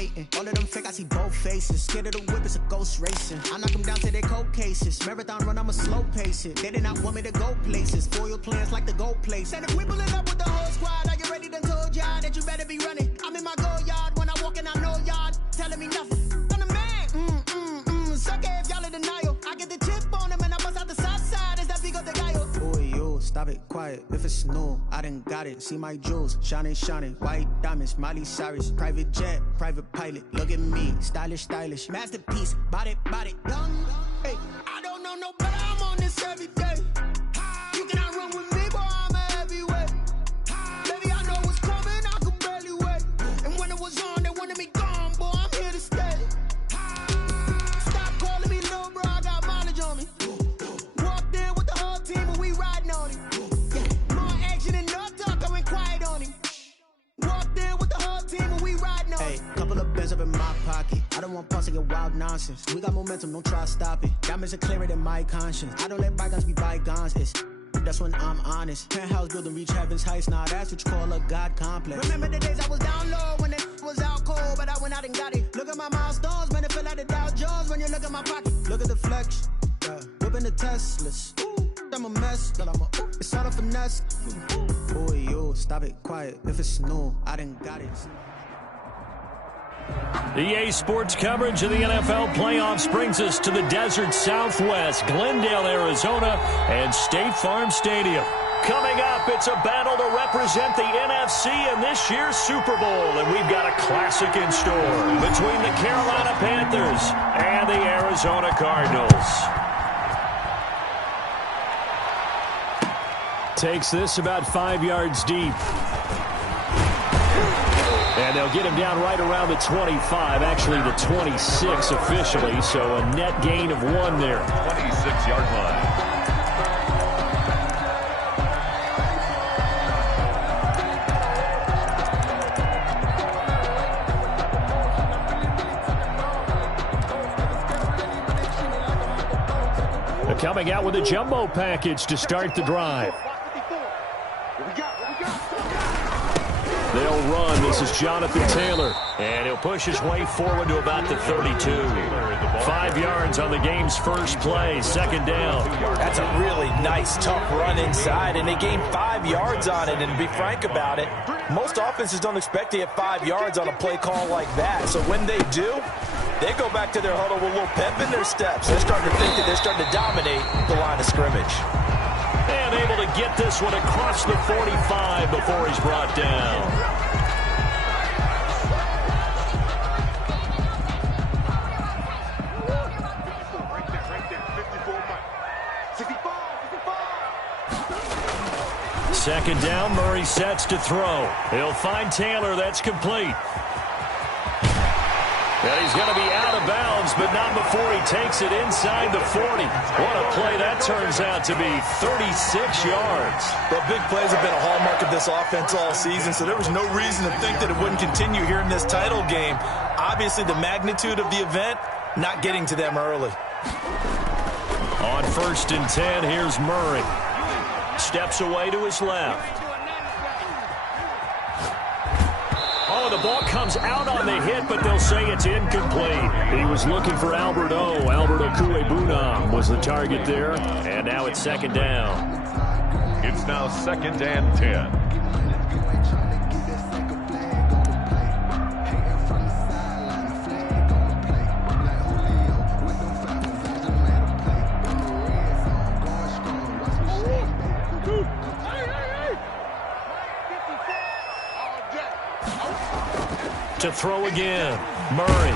hating. All of them fake, I see both faces. Scared of the whip, it's a ghost racing. I knock them down to their cold cases. Marathon run, I'ma slow pace it. They did not want me to go places. Foil plans like the go place. And if we pulling up with the whole squad, are you ready? Done told y'all that you better be running. I'm in my go yard when I walk in, I know y'all telling me nothing. I'm the man. Suck it if y'all in denial. I get the chip on him and I bust out the south side. Is that Vigo the guy? Boy, yo, stop it, quiet. If it's new, I done got it. See my jewels, shining, shining. White diamonds, Miley Cyrus. Private jet, private pilot. Look at me, stylish, stylish. Masterpiece, body, young. Hey, I don't know no better. I'm on this every day. You cannot run with me, boy. I'm a heavyweight. Baby, I know what's coming. I could barely wait. And when it was on, they wanted me gone, boy. I'm here to stay. Stop calling me little bro. I got mileage on me. Walked in with the whole team and we riding on him. Yeah, more action and no talk. I went quiet on him. Walked in with the whole team and we riding on him. Hey, couple of bands up in my pocket. I don't want pause to get wild nonsense. We got momentum, don't try to stop it. Diamonds are clearer than my conscience. I don't let bygones be bygones. That's when I'm honest. Penthouse building, reach heaven's heights. Nah, that's what you call a God complex. Remember the days I was down low when it was out cold, but I went out and got it. Look at my milestones, man, it feel like the Dow Jones when you look at my pocket. Look at the flex, whipping the Teslas. I'm a mess, but it's all a finesse. Boy, yo, stop it, quiet. If it's new, I done got it. EA Sports coverage of the NFL playoffs brings us to the desert Southwest, Glendale, Arizona, and State Farm Stadium. Coming up, it's a battle to represent the NFC in this year's Super Bowl, and we've got a classic in store between the Carolina Panthers and the Arizona Cardinals. Takes this about 5 yards deep. And they'll get him down right around the 25, actually the 26 officially, so a net gain of 1 there. 26-yard line. They're coming out with a jumbo package to start the drive. They'll run. This is Jonathan Taylor. And he'll push his way forward to about the 32. 5 yards on the game's first play. Second down. That's a really nice, tough run inside, and they gained 5 yards on it. And to be frank about it, most offenses don't expect to get 5 yards on a play call like that. So when they do, they go back to their huddle with a little pep in their steps. They're starting to think that they're starting to dominate the line of scrimmage. And able to get this one across the 45 before he's brought down. Second down, Murray sets to throw. He'll find Taylor. That's complete. And he's going to be out of bounds, but not before he takes it inside the 40. What a play that turns out to be, 36 yards. Well, big plays have been a hallmark of this offense all season, so there was no reason to think that it wouldn't continue here in this title game. Obviously, the magnitude of the event, not getting to them early. On 1st and 10, here's Murray. Steps away to his left. Oh, the ball comes out on the hit, but they'll say it's incomplete. He was looking for Albert O. Albert Okuebunam was the target there. And now it's second down. It's now 2nd and 10. To throw again, Murray.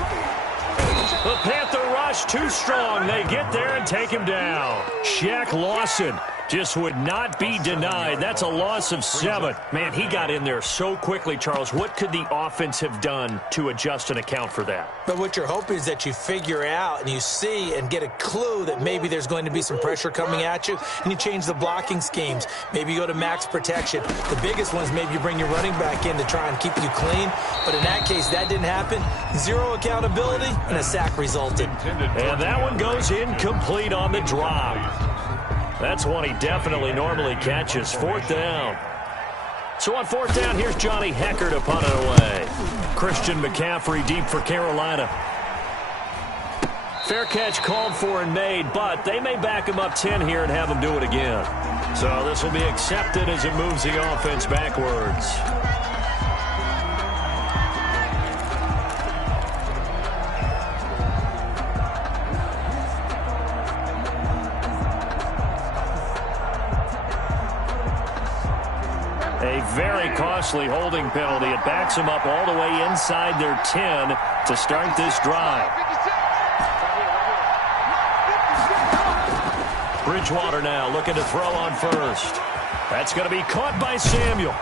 The Panther rush too strong. They get there and take him down. Shaq Lawson just would not be denied. That's a loss of 7. Man, he got in there so quickly, Charles. What could the offense have done to adjust and account for that? But what you're hoping is that you figure out and you see and get a clue that maybe there's going to be some pressure coming at you, and you change the blocking schemes. Maybe you go to max protection. The biggest one is maybe you bring your running back in to try and keep you clean. But in that case, that didn't happen. 0 accountability, and a sack resulted. And that one goes incomplete on the drop. That's one he definitely normally catches. 4th down. So on 4th down, here's Johnny Hecker to punt it away. Christian McCaffrey deep for Carolina. Fair catch called for and made, but they may back him up 10 here and have him do it again. So this will be accepted as it moves the offense backwards. A very costly holding penalty. It backs them up all the way inside their 10 to start this drive. Bridgewater now looking to throw on first. That's going to be caught by Samuel.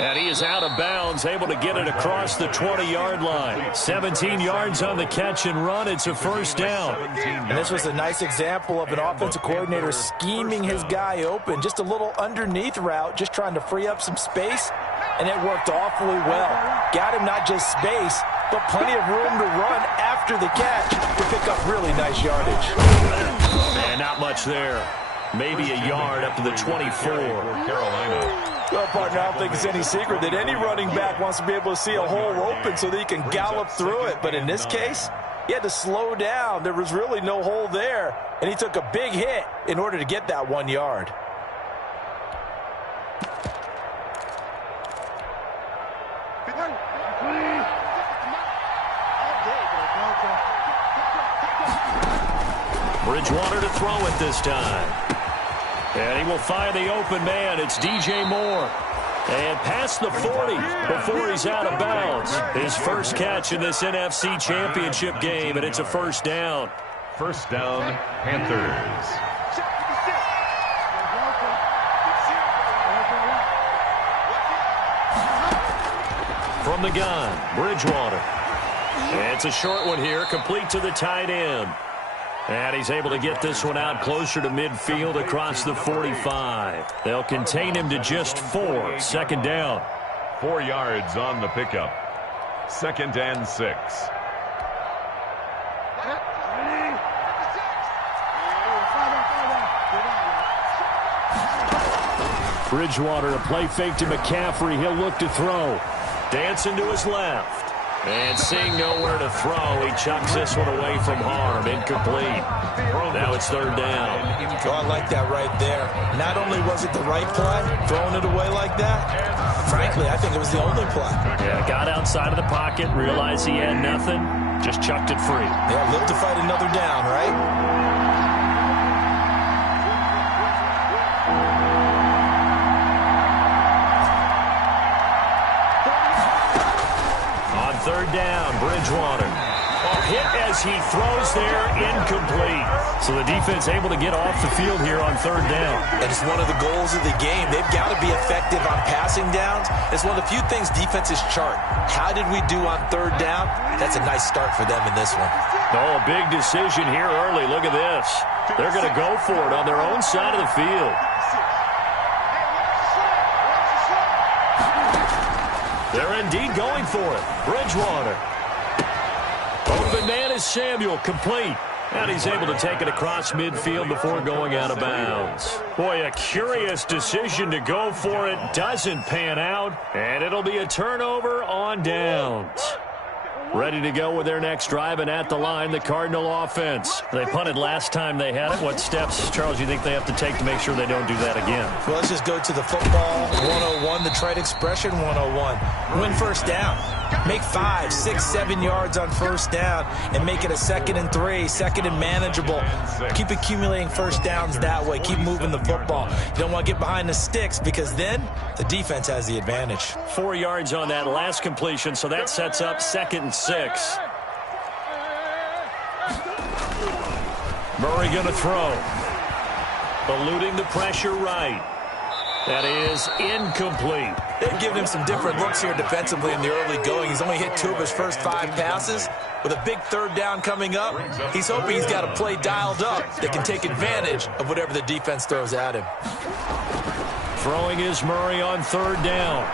And he is out of bounds, able to get it across the 20-yard line. 17 yards on the catch and run. It's a first down. And this was a nice example of an offensive coordinator scheming his guy open. Just a little underneath route, just trying to free up some space, and it worked awfully well. Got him not just space, but plenty of room to run after the catch to pick up really nice yardage. And not much there. Maybe a yard up to the 24. Carolina. Well, partner, I don't think it's any secret that any running back wants to be able to see a hole open so that he can gallop through it. But in this case, he had to slow down. There was really no hole there, and he took a big hit in order to get that 1 yard. Bridgewater to throw it this time. And he will find the open man. It's DJ Moore. And past the 40 before he's out of bounds. His first catch in this NFC Championship game, and it's a first down. First down, Panthers. From the gun, Bridgewater. And it's a short one here, complete to the tight end. And he's able to get this one out closer to midfield across the 45. They'll contain him to just 4. Second down. 4 yards on the pickup. 2nd and 6. Bridgewater, a play fake to McCaffrey. He'll look to throw. Dancing to his left. And seeing nowhere to throw, he chucks this one away from harm. Incomplete. Now it's third down. Oh, I like that right there. Not only was it the right play, throwing it away like that, frankly, I think it was the only play. Yeah, got outside of the pocket, realized he had nothing, just chucked it free. Yeah, live to fight another down, right? Third down, Bridgewater. Hit as he throws there, incomplete. So the defense able to get off the field here on third down. And it's one of the goals of the game. They've got to be effective on passing downs. It's one of the few things defenses chart. How did we do on third down? That's a nice start for them in this one. Oh, a big decision here early. Look at this. They're going to go for it on their own side of the field. They're indeed going for it. Bridgewater. Open man is Samuel, complete. And he's able to take it across midfield before going out of bounds. Boy, a curious decision to go for it. Doesn't pan out. And it'll be a turnover on downs. Ready to go with their next drive, and at the line, the Cardinal offense. They punted last time they had it. What steps, Charles, you think they have to take to make sure they don't do that again? Well, let's just go to the football 101, the trite expression 101. Win first down. Make 5, 6, 7 yards on first down and make it a 2nd and 3, 2nd and manageable. Keep accumulating first downs that way. Keep moving the football. You don't want to get behind the sticks because then the defense has the advantage. 4 yards on that last completion, so that sets up 2nd and 6. Murray going to throw. Eluding the pressure right. That is incomplete. They've given him some different looks here defensively in the early going. He's only hit 2 of his first 5 passes. With a big third down coming up, he's hoping he's got a play dialed up that can take advantage of whatever the defense throws at him. Throwing is Murray on third down.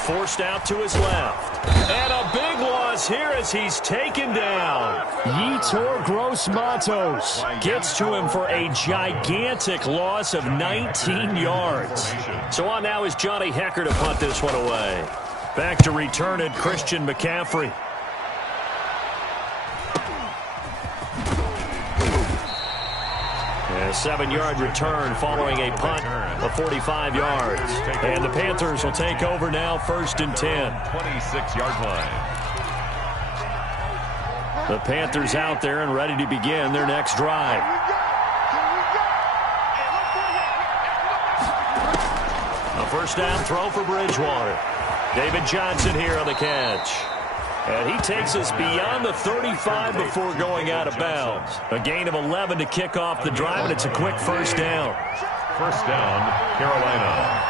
Forced out to his left. And a big loss here as he's taken down. Yetur Gross-Matos gets to him for a gigantic loss of 19 yards. So on now is Johnny Hecker to punt this one away. Back to return it, Christian McCaffrey. A 7-yard return following a punt of 45 yards. And the Panthers will take over now, 1st and 10. 26-yard line. The Panthers out there and ready to begin their next drive. A first down throw for Bridgewater. David Johnson here on the catch. And he takes us beyond the 35 before going out of bounds. A gain of 11 to kick off the drive, and it's a quick first down. First down, Carolina.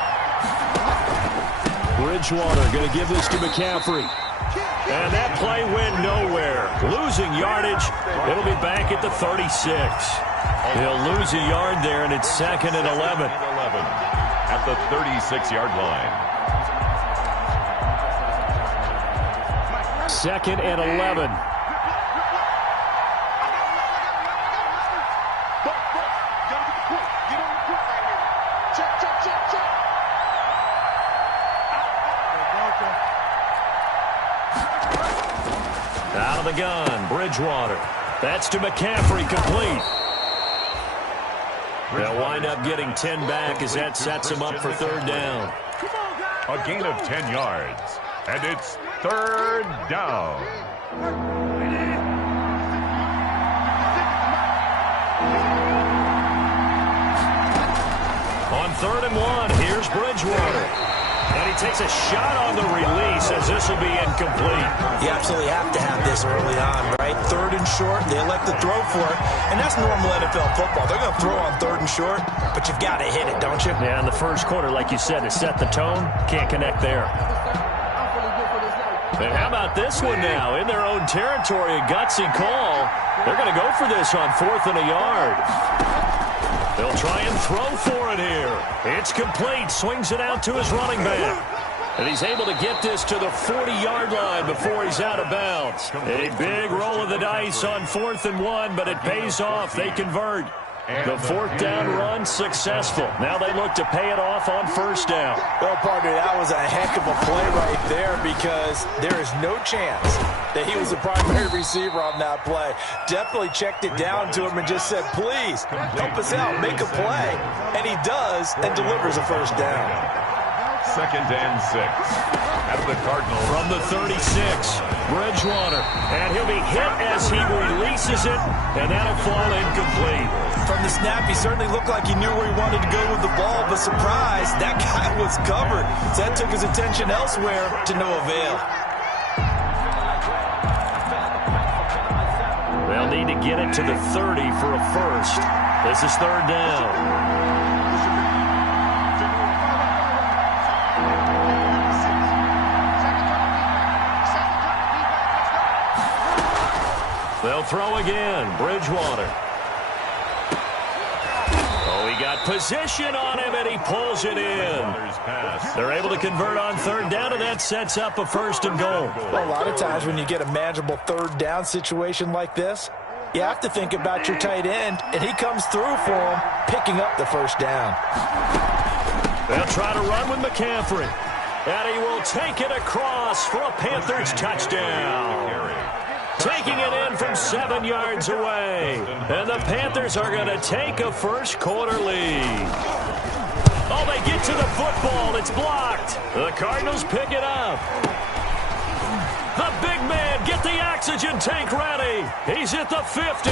Bridgewater going to give this to McCaffrey. And that play went nowhere. Losing yardage. It'll be back at the 36. He'll lose a yard there, and it's 2nd and 11. At the 36-yard line. 2nd and 11. Out of the gun, Bridgewater. That's to McCaffrey, complete. They'll wind up getting 10 back as that sets him up for 3rd down. A gain of 10 yards. And it's 3rd down. On 3rd and 1, here's Bridgewater. And he takes a shot on the release as this will be incomplete. You absolutely have to have this early on, right? 3rd and short, they elect to throw for it. And that's normal NFL football. They're going to throw on 3rd and short, but you've got to hit it, don't you? Yeah, in the first quarter, like you said, to set the tone, can't connect there. And how about this one now? In their own territory, a gutsy call. They're going to go for this on 4th and a yard. They'll try and throw for it here. It's complete. Swings it out to his running back. And he's able to get this to the 40-yard line before he's out of bounds. A big roll of the dice on 4th and 1, but it pays off. They convert. The 4th down run successful. Now they look to pay it off on 1st down. Well, partner, that was a heck of a play right there because there is no chance that he was the primary receiver on that play. Definitely checked it down to him and just said, please, help us out, make a play. And he does and delivers a 1st down. 2nd and 6 at the Cardinals. From the 36, Bridgewater. And he'll be hit as he releases it, and that'll fall incomplete. From the snap, he certainly looked like he knew where he wanted to go with the ball, but surprise, that guy was covered. So that took his attention elsewhere to no avail. They'll need to get it to the 30 for a first. This is 3rd down. They'll throw again. Bridgewater. Oh, he got position on him, and he pulls it in. They're able to convert on 3rd down, and that sets up a 1st and goal. Well, a lot of times when you get a manageable 3rd down situation like this, you have to think about your tight end, and he comes through for him, picking up the 1st down. They'll try to run with McCaffrey, and he will take it across for a Panthers touchdown. Taking it in from 7 yards away. And the Panthers are going to take a first quarter lead. Oh, they get to the football. It's blocked. The Cardinals pick it up. The big man, get the oxygen tank ready. He's at the 50.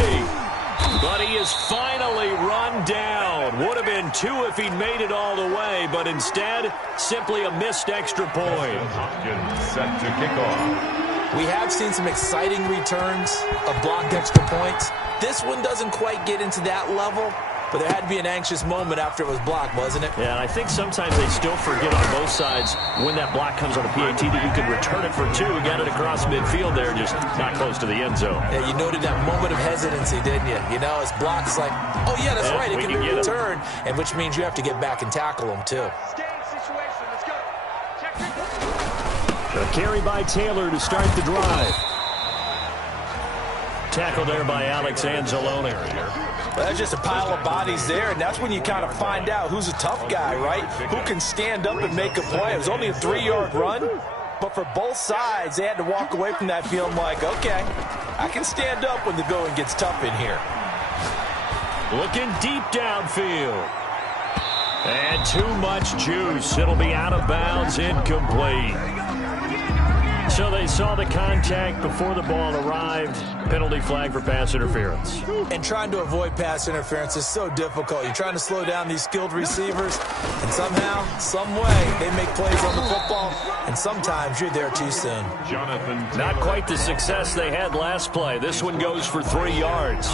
But he is finally run down. Would have been 2 if he'd made it all the way, but instead, simply a missed extra point. Hopkins set to kick off. We have seen some exciting returns of blocked extra points. This one doesn't quite get into that level, but there had to be an anxious moment after it was blocked, wasn't it? Yeah, and I think sometimes they still forget on both sides when that block comes on a PAT that you can return it for 2. Got it across midfield there, just not close to the end zone. Yeah, you noted that moment of hesitancy, didn't you? You know, it's blocked. It's like, oh, yeah, that's right. It can be returned, and which means you have to get back and tackle them, too. A carry by Taylor to start the drive. Tackle there by Alex Anzalone. Well, that's just a pile of bodies there, and that's when you kind of find out who's a tough guy, right? Who can stand up and make a play. It was only a 3-yard run, But for both sides, they had to walk away from that feeling like, okay, I can stand up when the going gets tough in here. Looking deep downfield. And too much juice. It'll be out of bounds, incomplete. So they saw the contact before the ball arrived. Penalty flag for pass interference. And trying to avoid pass interference is so difficult. You're trying to slow down these skilled receivers, and somehow, some way, they make plays on the football, and sometimes you're there too soon. Not quite the success they had last play. This one goes for 3 yards.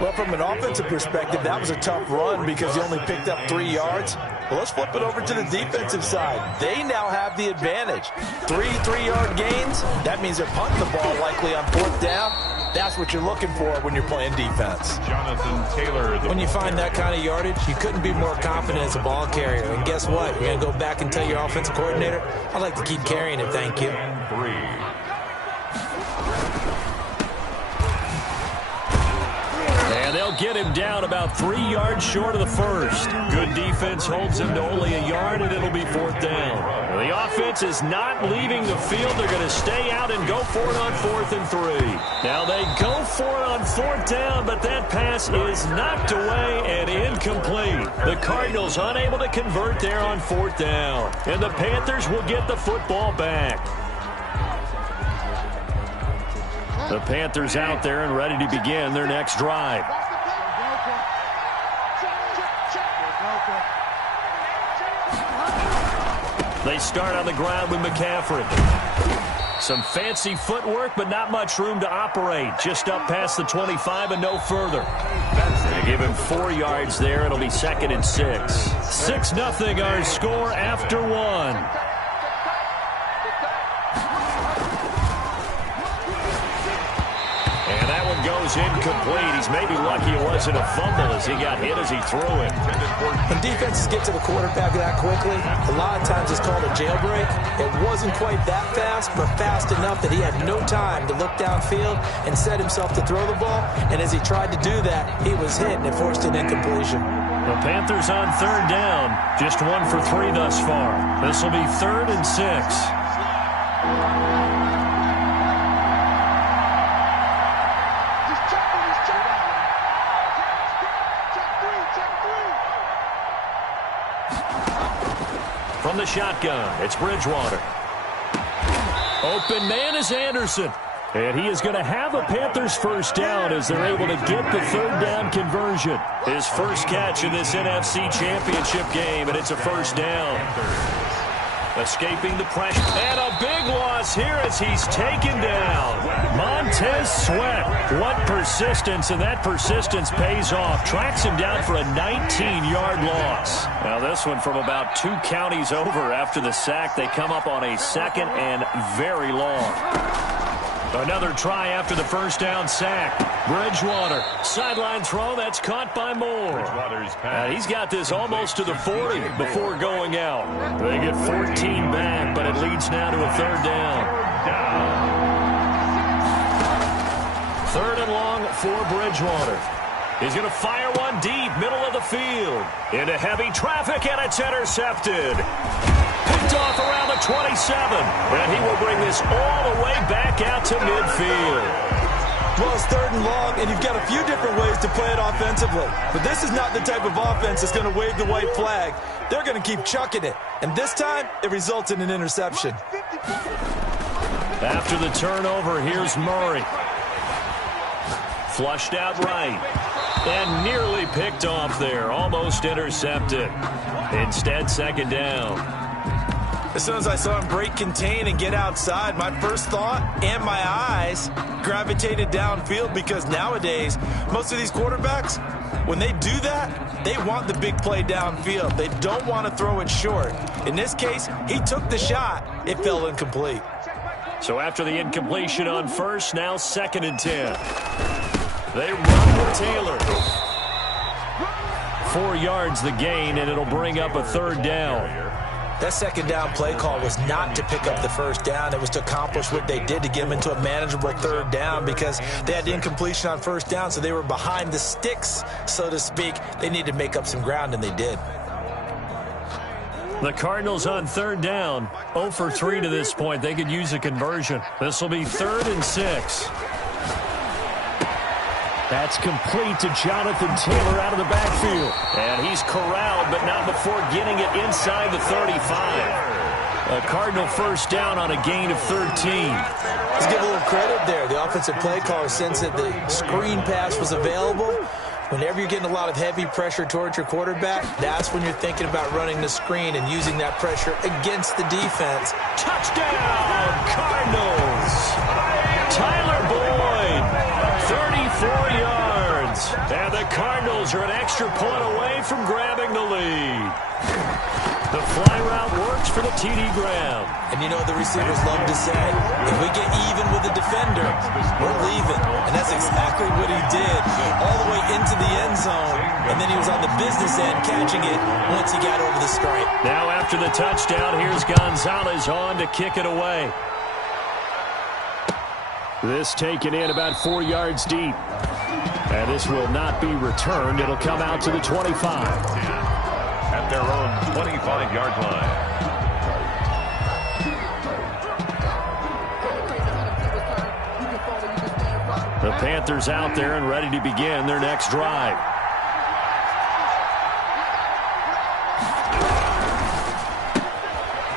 Well, from an offensive perspective, that was a tough run because he only picked up 3 yards. Well, let's flip it over to the defensive side. They now have the advantage. 3 3-yard gains. That means they're punting the ball likely on 4th down. That's what you're looking for when you're playing defense. Jonathan Taylor. When you find that kind of yardage, you couldn't be more confident as a ball carrier. And guess what? You're going to go back and tell your offensive coordinator, I'd like to keep carrying it, thank you. 3. And they'll get him down about 3 yards short of the first. Good defense holds him to only a yard, and it'll be 4th down. The offense is not leaving the field. They're going to stay out and go for it on 4th and 3. Now they go for it on 4th down, but that pass is knocked away and incomplete. The Cardinals unable to convert there on 4th down. And the Panthers will get the football back. The Panthers out there and ready to begin their next drive. They start on the ground with McCaffrey. Some fancy footwork, but not much room to operate. Just up past the 25 and no further. They give him 4 yards there. It'll be 2nd and 6. 6-0 our score after 1. Goes incomplete. He's maybe lucky it wasn't a fumble as he got hit as he threw it. When defenses get to the quarterback that quickly, a lot of times it's called a jailbreak. It wasn't quite that fast, but fast enough that he had no time to look downfield and set himself to throw the ball. And as he tried to do that, he was hit and it forced an incompletion. The Panthers on 3rd down. Just 1 for 3 thus far. This will be 3rd and 6. From the shotgun, it's Bridgewater. Open man is Anderson. And he is going to have a Panthers 1st down as they're able to get the 3rd down conversion. His first catch in this NFC Championship game, and it's a 1st down. Escaping the pressure. And a big loss here as he's taken down. Montez Sweat. What persistence, and that persistence pays off. Tracks him down for a 19-yard loss. Now this one from about 2 counties over after the sack. They come up on a 2nd and very long. Another try after the 1st down sack. Bridgewater, sideline throw, that's caught by Moore. And he's got this almost to the 40 before going out. They get 14 back, but it leads now to a 3rd down. 3rd and long for Bridgewater. He's going to fire one deep, middle of the field. Into heavy traffic, and it's intercepted. Picked off around the 27, and he will bring this all the way back out to midfield. Well, it's 3rd and long, and you've got a few different ways to play it offensively. But this is not the type of offense that's going to wave the white flag. They're going to keep chucking it. And this time, it results in an interception. After the turnover, here's Murray. Flushed out right. And nearly picked off there. Almost intercepted. Instead, 2nd down. As soon as I saw him break contain and get outside, my first thought and my eyes gravitated downfield because nowadays, most of these quarterbacks, when they do that, they want the big play downfield. They don't want to throw it short. In this case, he took the shot. It fell incomplete. So after the incompletion on 1st, now 2nd and 10. They run with Taylor. 4 yards the gain, and it'll bring up a 3rd down. That 2nd down play call was not to pick up the 1st down. It was to accomplish what they did to get them into a manageable 3rd down because they had the incompletion on 1st down, so they were behind the sticks, so to speak. They needed to make up some ground, and they did. The Cardinals on third down. 0 for 3 to this point. They could use a conversion. This will be 3rd and 6. That's complete to Jonathan Taylor out of the backfield. And he's corralled, but not before getting it inside the 35. A Cardinal first down on a gain of 13. Let's give a little credit there. The offensive play caller sensed that the screen pass was available. Whenever you're getting a lot of heavy pressure towards your quarterback, that's when you're thinking about running the screen and using that pressure against the defense. Touchdown, Cardinals! Tyler Boyd, 34 yards. And the Cardinals are an extra point away from grabbing the lead. The fly route works for the TD Graham. And you know what the receivers love to say? If we get even with the defender, we're leaving. And that's exactly what he did, all the way into the end zone. And then he was on the business end catching it once he got over the stripe. Now after the touchdown, here's Gonzalez on to kick it away. This taken in about 4 yards deep. And this will not be returned. It'll come out to the 25. At their own 25-yard line. The Panthers out there and ready to begin their next drive.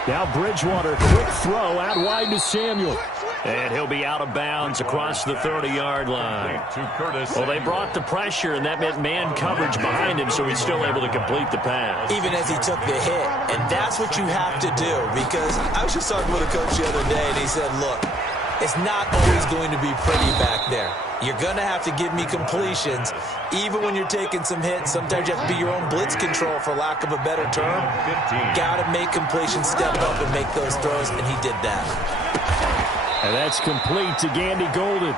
Now Bridgewater, quick throw out wide to Samuel. And he'll be out of bounds across the 30-yard line. Well, they brought the pressure, and that meant man coverage behind him, so he's still able to complete the pass. Even as he took the hit. And that's what you have to do, because I was just talking with a coach the other day, and he said, look, it's not always going to be pretty back there. You're going to have to give me completions. Even when you're taking some hits, sometimes you have to be your own blitz control, for lack of a better term. Got to make completions, step up and make those throws, and he did that. And that's complete to Gandy Golden.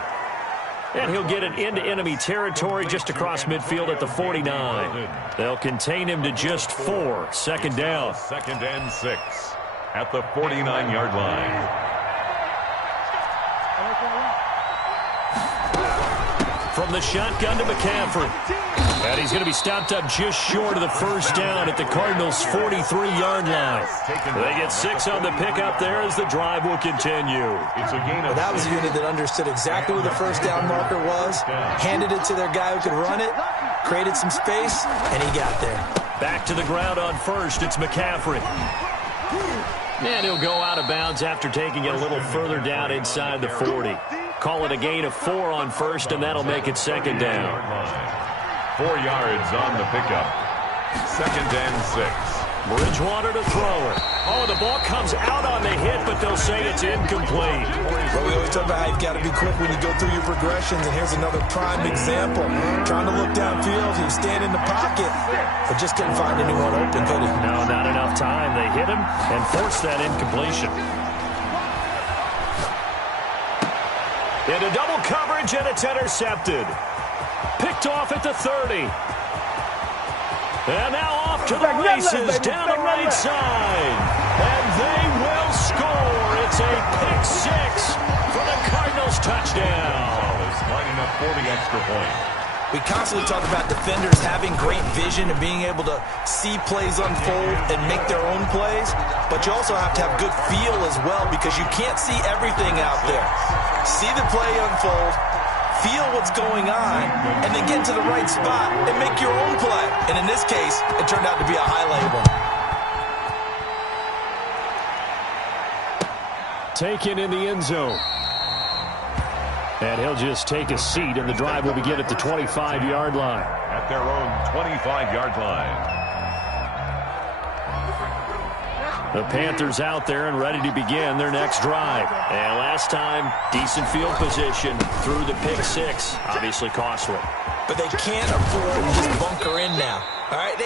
And he'll get it into enemy territory just across midfield at the 49. They'll contain him to just 4. Second down. 2nd and 6 at the 49-yard line. From the shotgun to McCaffrey. And he's going to be stopped up just short of the first down at the Cardinals' 43-yard line. They get 6 on the pickup there as the drive will continue. Well, that was a unit that understood exactly where the first down marker was, handed it to their guy who could run it, created some space, and he got there. Back to the ground on first. It's McCaffrey. And he'll go out of bounds after taking it a little further down inside the 40. Call it a gain of 4 on first, and that'll make it second down. 4 yards on the pickup. 2nd and 6. Bridgewater to throw it. Oh, the ball comes out on the hit, but they'll say it's incomplete. Well, we always talk about how you've got to be quick when you go through your progressions, and here's another prime example. Trying to look downfield, he was staying in the pocket, but just couldn't find anyone open, could he? No, not enough time. They hit him and forced that incompletion. Into double coverage, and it's intercepted. Picked off at the 30. And now off to the races down the right side. And they will score. It's a pick 6 for the Cardinals touchdown. Lining up for the extra point. We constantly talk about defenders having great vision and being able to see plays unfold and make their own plays, but you also have to have good feel as well, because you can't see everything out there. See the play unfold, feel what's going on, and then get to the right spot and make your own play. And in this case, it turned out to be a highlight one. Taken in the end zone. And he'll just take a seat, and the drive will begin at the 25-yard line. At their own 25-yard line. The Panthers out there and ready to begin their next drive. And last time, decent field position through the pick 6. Obviously costly. But they can't afford to just bunker in now. All right,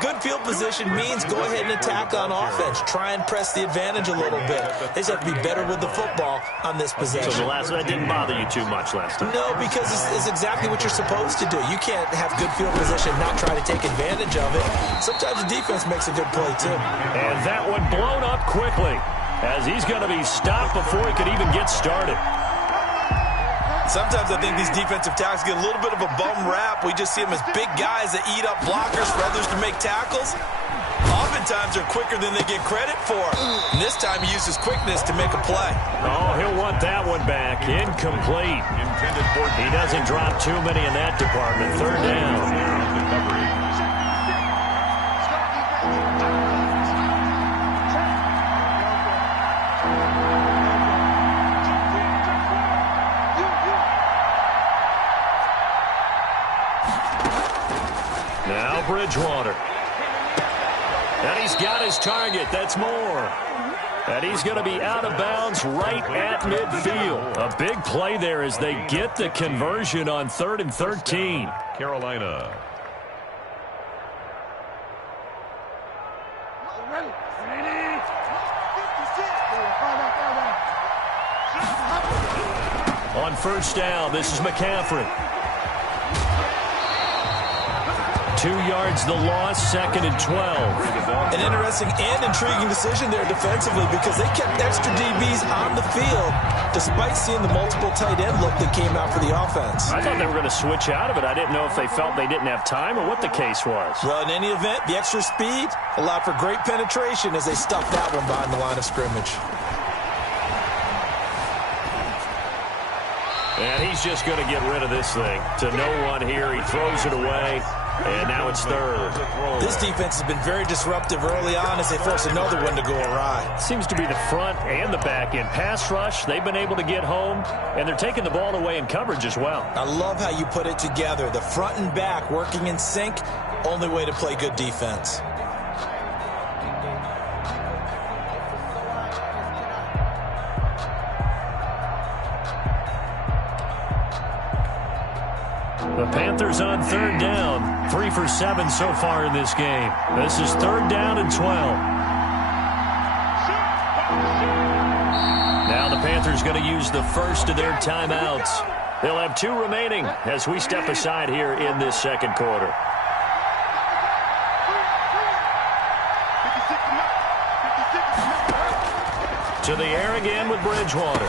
good field position means go ahead and attack on offense. Try and press the advantage a little bit. They just have to be better with the football on this possession. So that didn't bother you too much last time? No, because it's exactly what you're supposed to do. You can't have good field position and not try to take advantage of it. Sometimes the defense makes a good play, too. And that one blown up quickly, as he's going to be stopped before he could even get started. Sometimes I think these defensive tackles get a little bit of a bum rap. We just see them as big guys that eat up blockers for others to make tackles. Often sometimes they're quicker than they get credit for. And this time he uses quickness to make a play. Oh, he'll want that one back. Incomplete. He doesn't drop too many in that department. Third down. Now Bridgewater. And he's got his target. That's more. And he's going to be out of bounds right at midfield. A big play there as they get the conversion on 3rd and 13. Carolina. On first down, this is McCaffrey. 2 yards the loss, 2nd and 12. An interesting and intriguing decision there defensively because they kept extra DBs on the field despite seeing the multiple tight end look that came out for the offense. I thought they were going to switch out of it. I didn't know if they felt they didn't have time or what the case was. Well, in any event, the extra speed allowed for great penetration as they stuffed that one behind the line of scrimmage. And he's just going to get rid of this thing. To no one here. He throws it away. And now it's 3rd. This defense has been very disruptive early on as they force another one to go awry. Seems to be the front and the back end. Pass rush, they've been able to get home, and they're taking the ball away in coverage as well. I love how you put it together. The front and back working in sync, only way to play good defense. The Panthers on 3rd down. 3 for 7 so far in this game. This is 3rd down and 12. Now the Panthers going to use the first of their timeouts. They'll have 2 remaining as we step aside here in this 2nd quarter. To the air again with Bridgewater.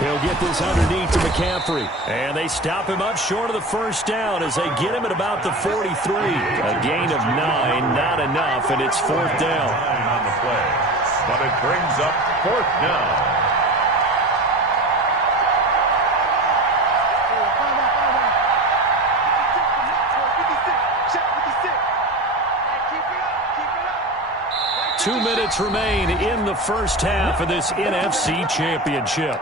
He'll get this underneath to McCaffrey. And they stop him up short of the first down as they get him at about the 43. A gain of 9, not enough, and it's 4th down. On the play, but it brings up 4th down. Two minutes remain in the first half of this NFC Championship.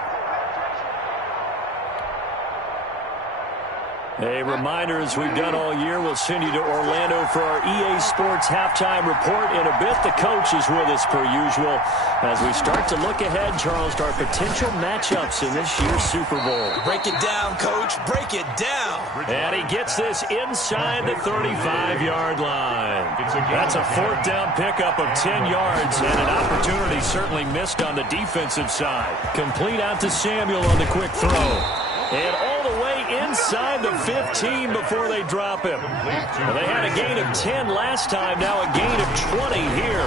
A reminder, as we've done all year, we'll send you to Orlando for our EA Sports halftime report in a bit. The coach is with us per usual as we start to look ahead, Charles, to our potential matchups in this year's Super Bowl. Break it down, Coach. Break it down. And he gets this inside the 35-yard line. That's a 4th down pickup of 10 yards and an opportunity certainly missed on the defensive side. Complete out to Samuel on the quick throw. And all the way inside the 15 before they drop him. Well, they had a gain of 10 last time, now a gain of 20 here.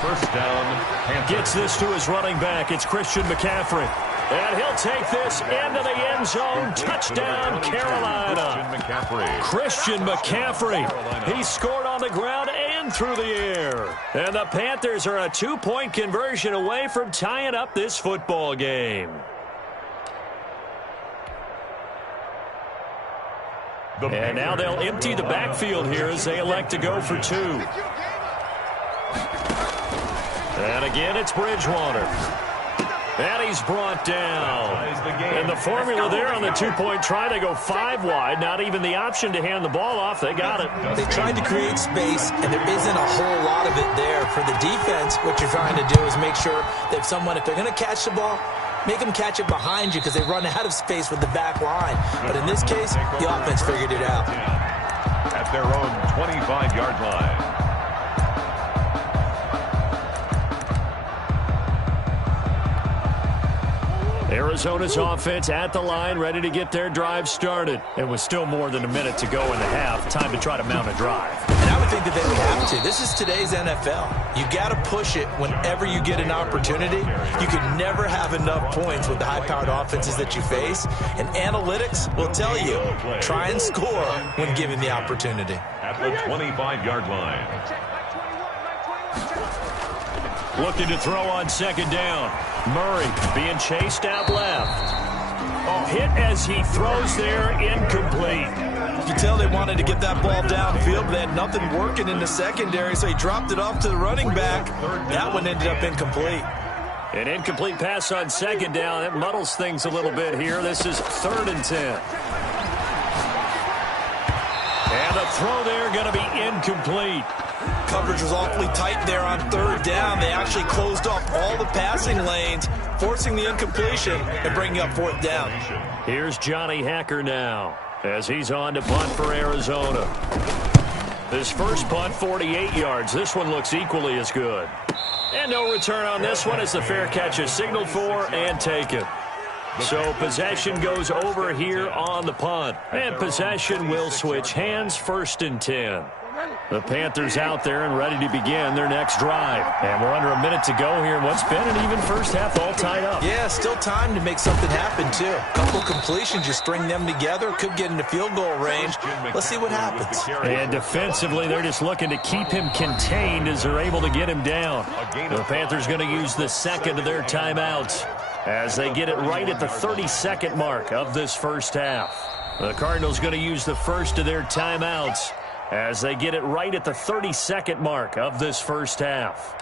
First down. Gets this to his running back. It's Christian McCaffrey. And he'll take this into the end zone. Touchdown, Carolina. Christian McCaffrey. He scored on the ground and through the air. And the Panthers are a 2-point conversion away from tying up this football game. And now they'll empty the backfield here as they elect to go for 2. And again, it's Bridgewater. And he's brought down. And the formula there on the 2-point try, they go 5 wide. Not even the option to hand the ball off. They got it. They tried to create space, and there isn't a whole lot of it there. For the defense, what you're trying to do is make sure that someone, if they're going to catch the ball, make them catch it behind you because they run out of space with the back line. But in this case, the offense figured it out. At their own 25-yard line. Arizona's offense at the line, ready to get their drive started. And with still more than a minute to go in the half, time to try to mount a drive. And I would think that they would have to. This is today's NFL. You got to push it whenever you get an opportunity. You can never have enough points with the high-powered offenses that you face. And analytics will tell you, try and score when given the opportunity. At the 25-yard line. Looking to throw on second down. Murray being chased out left. Oh, hit as he throws there, incomplete. You can tell they wanted to get that ball downfield, but they had nothing working in the secondary, so he dropped it off to the running back. That one ended up incomplete. An incomplete pass on second down. That muddles things a little bit here. This is 3rd and 10. And the throw there going to be incomplete. Coverage was awfully tight there on 3rd down. They actually closed off all the passing lanes, forcing the incompletion and bringing up 4th down. Here's Johnny Hacker now as he's on to punt for Arizona. His first punt, 48 yards. This one looks equally as good. And no return on this one as the fair catch is signaled for and taken. So possession goes over here on the punt. And possession will switch hands, 1st and 10. The Panthers out there and ready to begin their next drive. And we're under a minute to go here in what's been an even first half all tied up. Yeah, still time to make something happen, too. A couple completions, you string them together, could get into field goal range. Let's see what happens. And defensively, they're just looking to keep him contained as they're able to get him down. The Panthers going to use the second of their timeouts as they get it right at the 32nd mark of this first half. The Cardinals going to use the first of their timeouts as they get it right at the 32nd mark of this first half.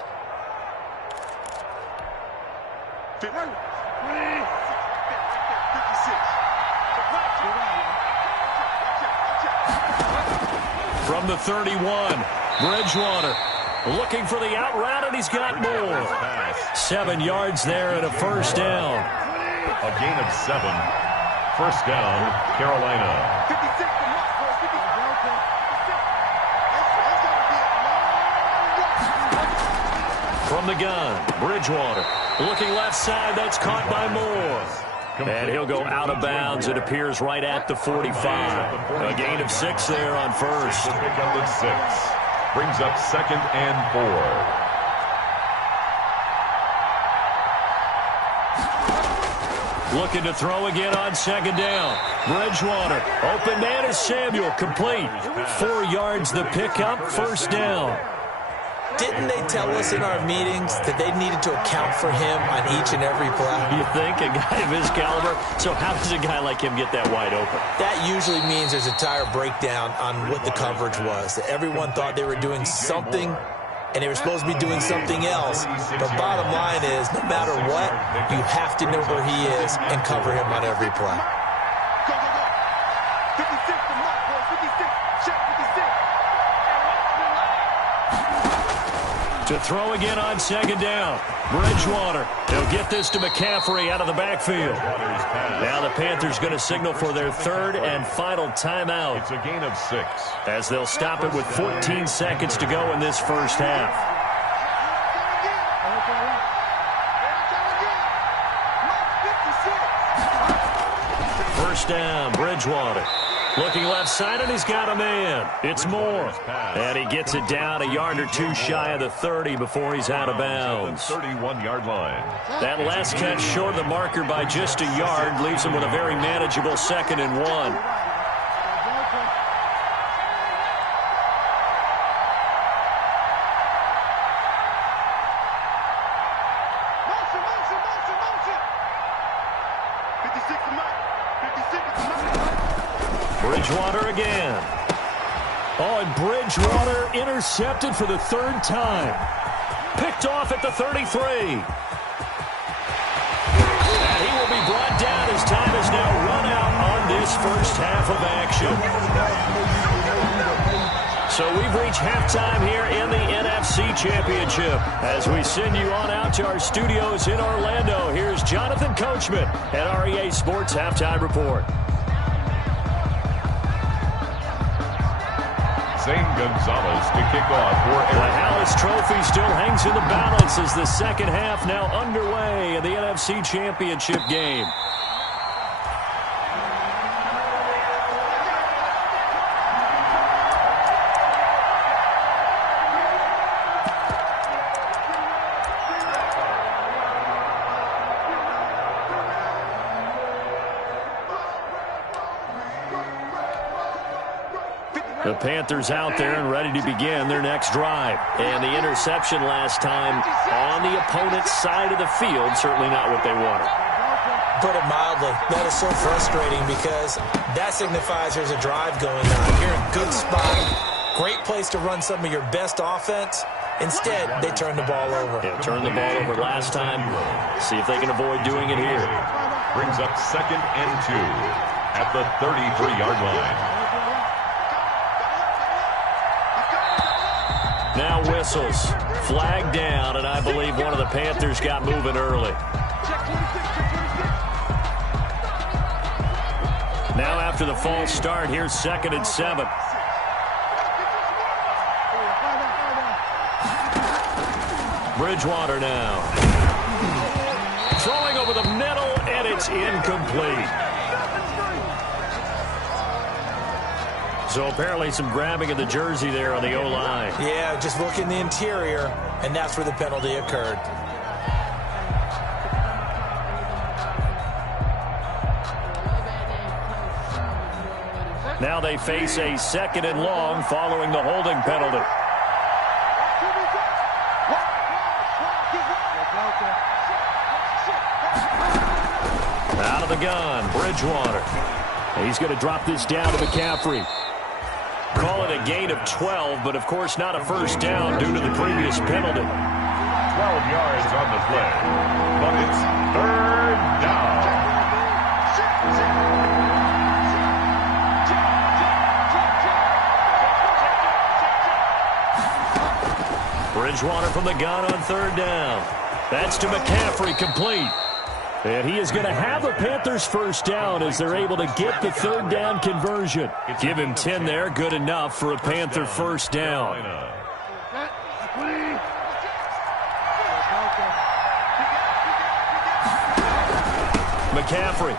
From the 31, Bridgewater looking for the out route, and he's got more. 7 yards there and a first down. A gain of 7. First down, Carolina. From the gun, Bridgewater looking left side. That's caught by Moore. And he'll go out of bounds. It appears right at the 45. A gain of 6 there on first. Pick up at 6. Brings up 2nd and 4. Looking to throw again on second down. Bridgewater. Open man is Samuel. Complete. 4 yards the pickup. First down. Didn't they tell us in our meetings that they needed to account for him on each and every play? You think? A guy of his caliber? So how does a guy like him get that wide open? That usually means there's a entire breakdown on what the coverage was. That everyone thought they were doing something, and they were supposed to be doing something else. But bottom line is, no matter what, you have to know where he is and cover him on every play. Go, go, go. 56 to Mark, boy. 56. Check 56. To throw again on second down. Bridgewater. They'll get this to McCaffrey out of the backfield. Now the Panthers going to signal for their 3rd and final timeout. It's a gain of 6. As they'll stop it with 14 seconds to go in this first half. First down, Bridgewater. Looking left side, and he's got a man. It's Moore. And he gets it down a yard or two shy of the 30 before he's out of bounds. 31-yard line. That last catch short of the marker by just a yard leaves him with a very manageable 2nd and 1. Bridgewater again. Oh, and Bridgewater intercepted for the 3rd time. Picked off at the 33. And he will be brought down as time is now run out on this first half of action. So we've reached halftime here in the NFC Championship. As we send you on out to our studios in Orlando, here's Jonathan Coachman at REA Sports Halftime Report. Zane Gonzalez to kick off for The Hallis Trophy still hangs in the balance as the second half now underway in the NFC Championship game. The Panthers out there and ready to begin their next drive. And the interception last time on the opponent's side of the field, certainly not what they wanted. Put it mildly, that is so frustrating because that signifies there's a drive going on. You're in a good spot, great place to run some of your best offense. Instead, they turn the ball over. Yeah, turned the ball over last time. See if they can avoid doing it here. Brings up 2nd and 2 at the 33-yard line. Now whistles. Flag down, and I believe one of the Panthers got moving early. Now after the false start, here's 2nd and 7. Bridgewater now. Throwing over the middle, and it's incomplete. So apparently some grabbing of the jersey there on the O-line. Yeah, just look in the interior, and that's where the penalty occurred. Now they face a 2nd and long following the holding penalty. Out of the gun, Bridgewater. He's going to drop this down to McCaffrey. Call it a gain of 12, but of course not a first down due to the previous penalty. 12 yards on the play, but it's 3rd down. Bridgewater from the gun on 3rd down. That's to McCaffrey, complete. And he is going to have the Panthers first down as they're able to get the 3rd down conversion. Give him 10 there, good enough for a Panther first down. McCaffrey.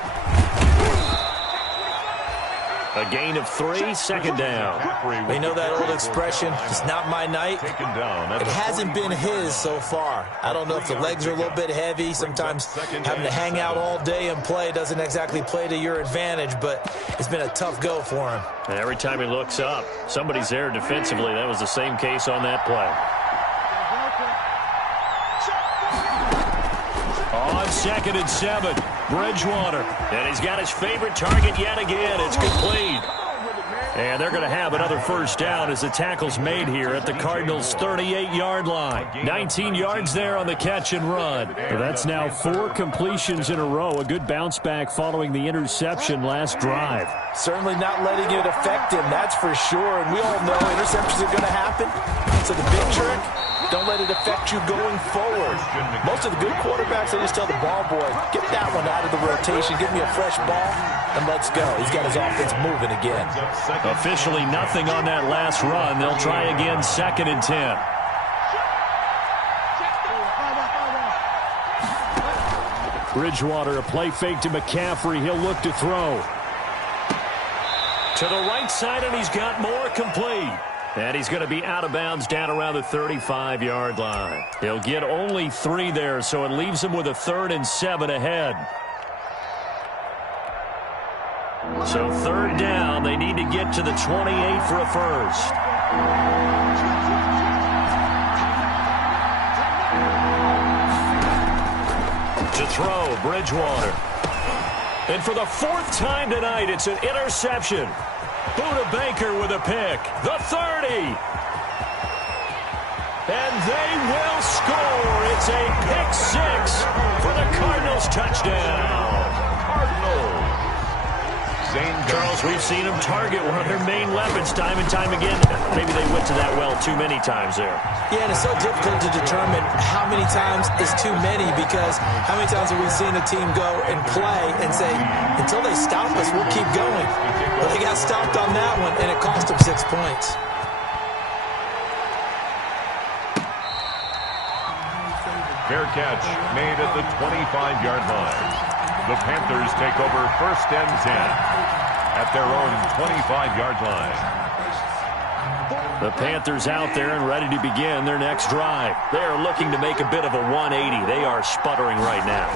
A gain of 3, 2nd down. We know that old expression, it's not my night. It hasn't been his so far. I don't know if the legs are a little bit heavy. Sometimes having to hang out all day and play doesn't exactly play to your advantage, but it's been a tough go for him. And every time he looks up, somebody's there defensively. That was the same case on that play. On 2nd and 7, Bridgewater. And he's got his favorite target yet again. It's complete. And they're going to have another first down as the tackle's made here at the Cardinals' 38-yard line. 19 yards there on the catch and run. Well, that's now 4 completions in a row. A good bounce back following the interception last drive. Certainly not letting it affect him, that's for sure. And we all know interceptions are going to happen. So the big trick, don't let it affect you going forward. Most of the good quarterbacks, they just tell the ball boy, get that one out of the rotation, give me a fresh ball, and let's go. He's got his offense moving again. Officially nothing on that last run. They'll try again 2nd and 10. Bridgewater, a play fake to McCaffrey. He'll look to throw. To the right side, and he's got more, complete. And he's going to be out of bounds down around the 35-yard line. He'll get only 3 there, so it leaves him with a 3rd and 7 ahead. So 3rd down, they need to get to the 28 for a first. To throw, Bridgewater. And for the 4th time tonight, it's an interception. Buda Baker with a pick. The 30. And they will score. It's a pick 6 for the Cardinals touchdown. Cardinals. Charles, we've seen them target one of their main weapons time and time again. Maybe they went to that well too many times there. Yeah, and it's so difficult to determine how many times is too many, because how many times have we seen a team go and play and say, until they stop us, we'll keep going. But they got stopped on that one, and it cost them 6 points. Fair catch made at the 25-yard line. The Panthers take over 1st and 10 at their own 25-yard line. The Panthers out there and ready to begin their next drive. They are looking to make a bit of a 180. They are sputtering right now.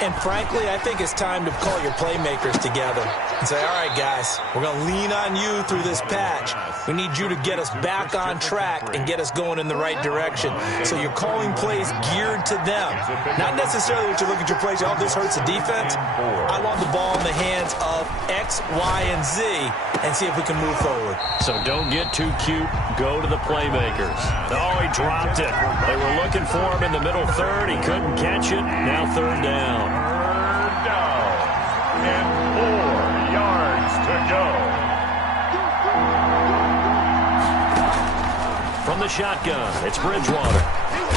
And frankly, I think it's time to call your playmakers together and say, all right, guys, we're going to lean on you through this patch. We need you to get us back on track and get us going in the right direction. So you're calling plays geared to them. Not necessarily what you look at your plays, oh, this hurts the defense. I want the ball in the hands of X, Y, and Z and see if we can move forward. So don't get too cute. Go to the playmakers. Oh, he dropped it. They were looking for him in the middle third. He couldn't catch it. Now third down. Third down. And 4 yards to go. From the shotgun, it's Bridgewater.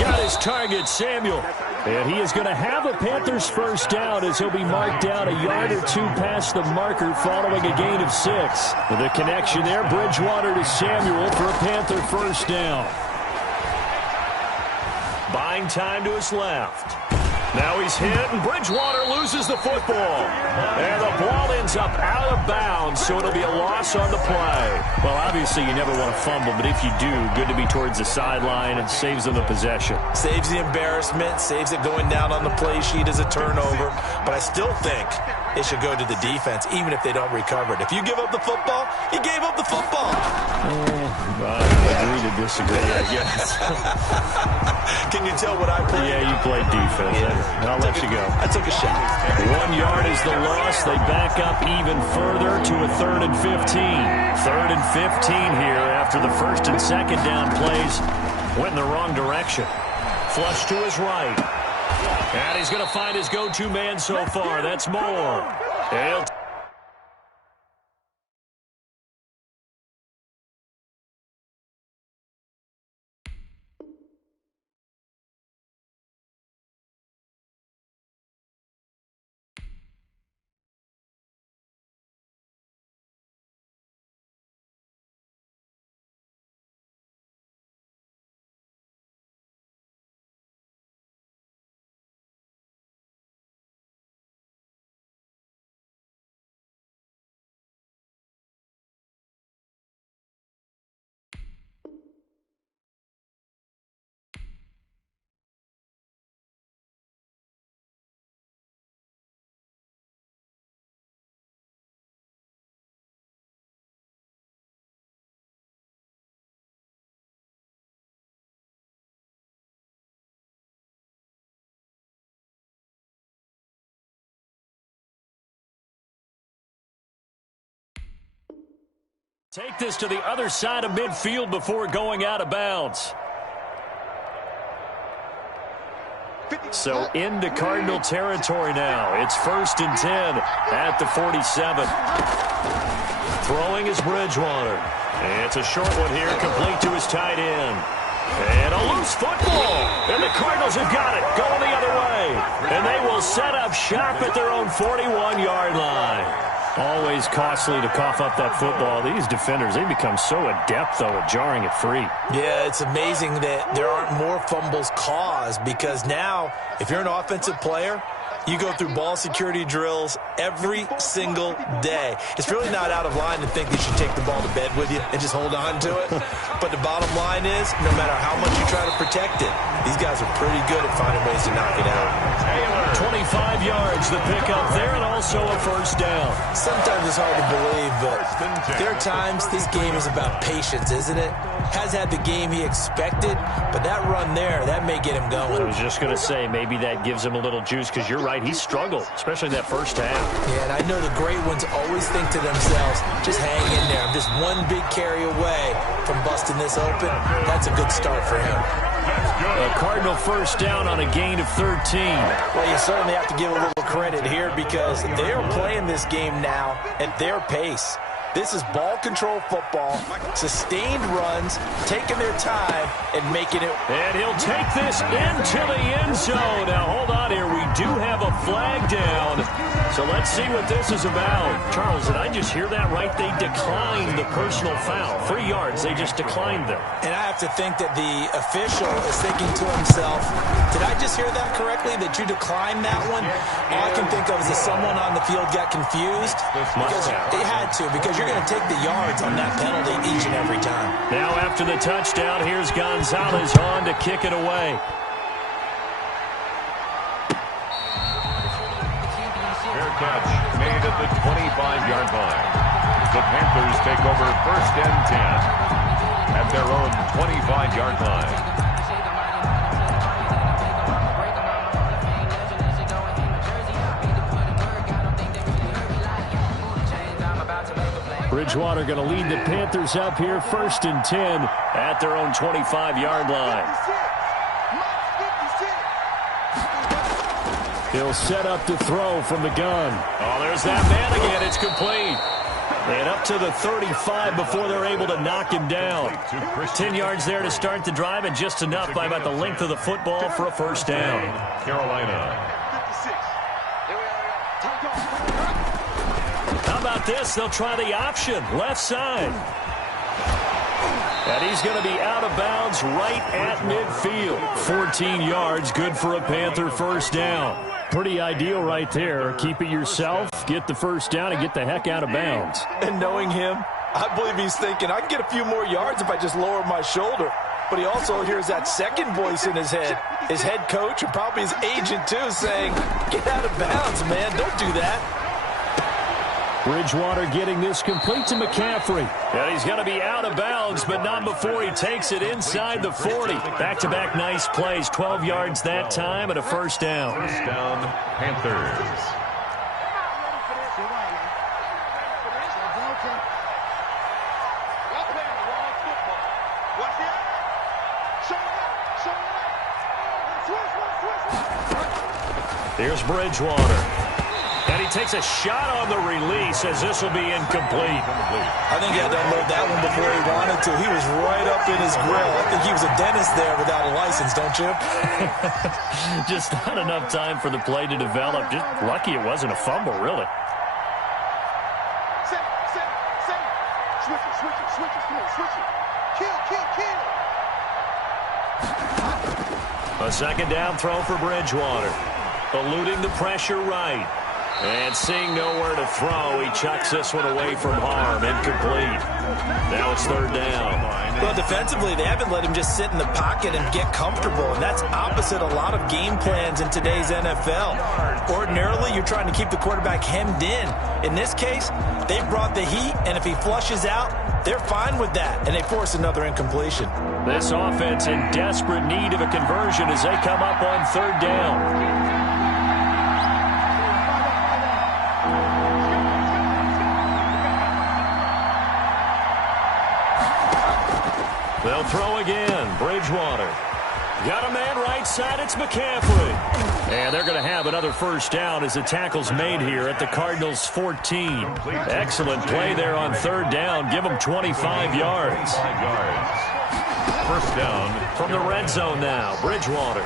Got his target, Samuel. And he is going to have a Panthers first down as he'll be marked down a yard or two past the marker following a gain of 6. The connection there, Bridgewater to Samuel for a Panther first down. Buying time to his left. Now he's hit, and Bridgewater loses the football. And the ball ends up out of bounds, so it'll be a loss on the play. Well, obviously you never want to fumble, but if you do, good to be towards the sideline. It saves them the possession. Saves the embarrassment, saves it going down on the play sheet as a turnover. But I still think it should go to the defense, even if they don't recover it. If you give up the football, you gave up the football. I agree to disagree, I guess. Can you tell what I played? Yeah, you played defense. I'll let you go. I took a shot. 1 yard is the loss. They back up even further to a 3rd and 15. 3rd and 15 here after the first and second down plays went in the wrong direction. Flush to his right. And he's going to find his go-to man so far. That's Moore. He'll take this to the other side of midfield before going out of bounds. So into Cardinal territory now. It's 1st and 10 at the 47. Throwing is Bridgewater. It's a short one here, complete to his tight end. And a loose football. And the Cardinals have got it, going the other way. And they will set up shop at their own 41-yard line. Always costly to cough up that football. These defenders, they become so adept, though, at jarring it free. Yeah, it's amazing that there aren't more fumbles caused because now, if you're an offensive player, you go through ball security drills every single day. It's really not out of line to think that you take the ball to bed with you and just hold on to it. But the bottom line is, no matter how much you try to protect it, these guys are pretty good at finding ways to knock it out. 25 yards, the pickup there, and also a first down. Sometimes it's hard to believe, but there are times this game is about patience, isn't it? Has had the game he expected, but that run there, that may get him going. I was just going to say, maybe that gives him a little juice, because you're right, he struggled, especially that first half. Yeah, and I know the great ones always think to themselves, just hang in there. I'm just one big carry away from busting this open. That's a good start for him. A Cardinal first down on a gain of 13. Well, you certainly have to give a little credit here because they are playing this game now at their pace. This is ball control football, sustained runs, taking their time and making it. And he'll take this into the end zone. Now, hold on here. We do have a flag down. So let's see what this is about. Charles, did I just hear that right? They declined the personal foul. 3 yards, they just declined them. And I have to think that the official is thinking to himself, did I just hear that correctly, that you declined that one? All I can think of is that someone on the field got confused. Because they had to, because you're going to take the yards on that penalty each and every time. Now after the touchdown, here's Gonzalez on to kick it away. made at the 25-yard line. The Panthers take over 1st and 10 at their own 25-yard line. Bridgewater going to lead the Panthers up here 1st and 10 at their own 25-yard line. He'll set up to throw from the gun. Oh, there's that man again. It's complete. And up to the 35 before they're able to knock him down. 10 yards there to start the drive, and just enough by about the length of the football for a first down. Carolina. How about this? They'll try the option, left side. And he's going to be out of bounds right at midfield. 14 yards, good for a Panther first down. Pretty ideal right there. Keep it yourself, get the first down, and get the heck out of bounds. And knowing him, I believe he's thinking, I can get a few more yards if I just lower my shoulder. But he also hears that second voice in his head. His head coach and probably his agent, too, saying, get out of bounds, man. Don't do that. Bridgewater getting this complete to McCaffrey. And he's going to be out of bounds, but not before he takes it inside the 40. Back-to-back nice plays, 12 yards that time and a first down. First down, Panthers. Here's Bridgewater. And he takes a shot on the release as this will be incomplete. I think he had to unload that one before he wanted to. He was right up in his grill. I think he was a dentist there without a license, don't you? Just not enough time for the play to develop. Just lucky it wasn't a fumble, really. Switch it. Kill. A second down throw for Bridgewater. Eluding the pressure right. And seeing nowhere to throw, he chucks this one away from harm. Incomplete. Now it's third down. Well, defensively, they haven't let him just sit in the pocket and get comfortable. And that's opposite a lot of game plans in today's NFL. Ordinarily, you're trying to keep the quarterback hemmed in. In this case, they brought the heat, and if he flushes out, they're fine with that. And they force another incompletion. This offense in desperate need of a conversion as they come up on third down. They'll throw again. Bridgewater. Got a man right side. It's McCaffrey. And they're going to have another first down as the tackle's made here at the Cardinals' 14. Excellent play there on third down. Give them 25 yards. First down. From the red zone now. Bridgewater.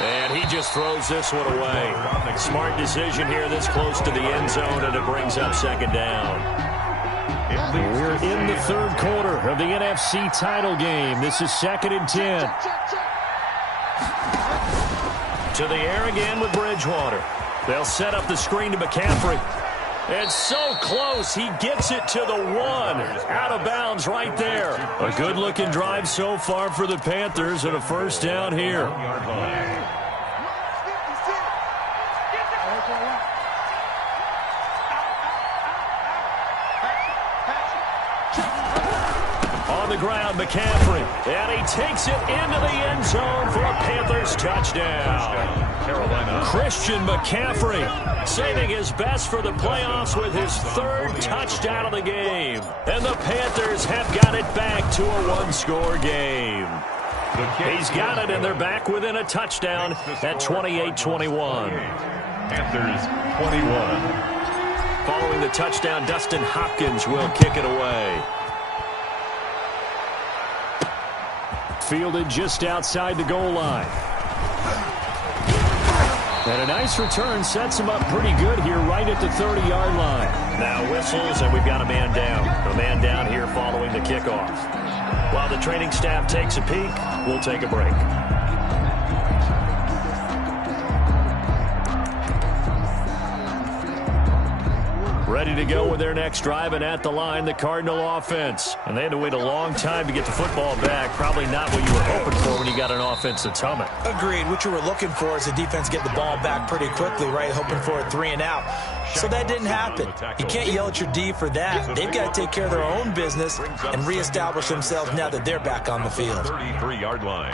And he just throws this one away. Smart decision here this close to the end zone, and it brings up second down. We're in the third quarter of the NFC title game. This is 2nd and 10. To the air again with Bridgewater. They'll set up the screen to McCaffrey. And so close, he gets it to the 1. Out of bounds right there. A good-looking drive so far for the Panthers and a first down here. On the ground, McCaffrey. And he takes it into the end zone for a Panthers touchdown. Carolina. Christian McCaffrey saving his best for the playoffs with his third touchdown of the game. And the Panthers have got it back to a one-score game. He's got it, and they're back within a touchdown at 28-21. Panthers 21. Following the touchdown, Dustin Hopkins will kick it away. Fielded just outside the goal line. And a nice return sets him up pretty good here right at the 30-yard line. Now whistles, and we've got a man down. A man down here following the kickoff. While the training staff takes a peek, we'll take a break. ready to go with their next drive, and at the line, the Cardinal offense. And they had to wait a long time to get the football back. Probably not what you were hoping for when you got an offense that's humming. Agreed. What you were looking for is the defense get the ball back pretty quickly, right? Hoping for a 3 and out. So that didn't happen. You can't yell at your D for that. They've got to take care of their own business and reestablish themselves now that they're back on the field. 33-yard line.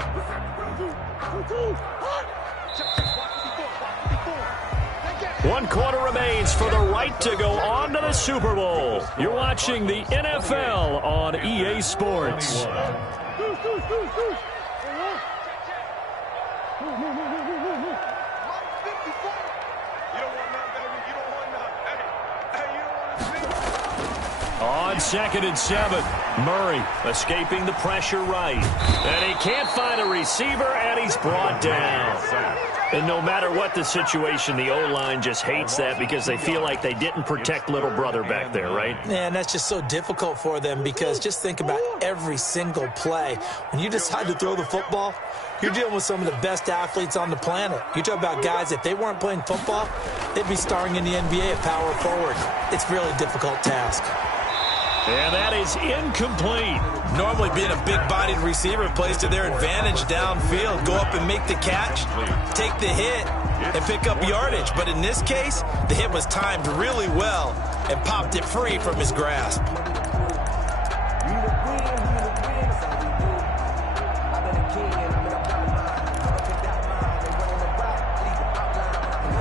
One quarter remains for the right to go on to the Super Bowl. You're watching the NFL on EA Sports. On 2nd and 7, Murray escaping the pressure right. And he can't find a receiver, and he's brought down. And no matter what the situation, the O-line just hates that because they feel like they didn't protect little brother back there, right? Yeah, and that's just so difficult for them because just think about every single play. When you decide to throw the football, you're dealing with some of the best athletes on the planet. You talk about guys, if they weren't playing football, they'd be starring in the NBA at power forward. It's a really difficult task. And that is incomplete. Normally being a big-bodied receiver plays to their advantage downfield. Go up and make the catch, take the hit, and pick up yardage. But in this case, the hit was timed really well and popped it free from his grasp.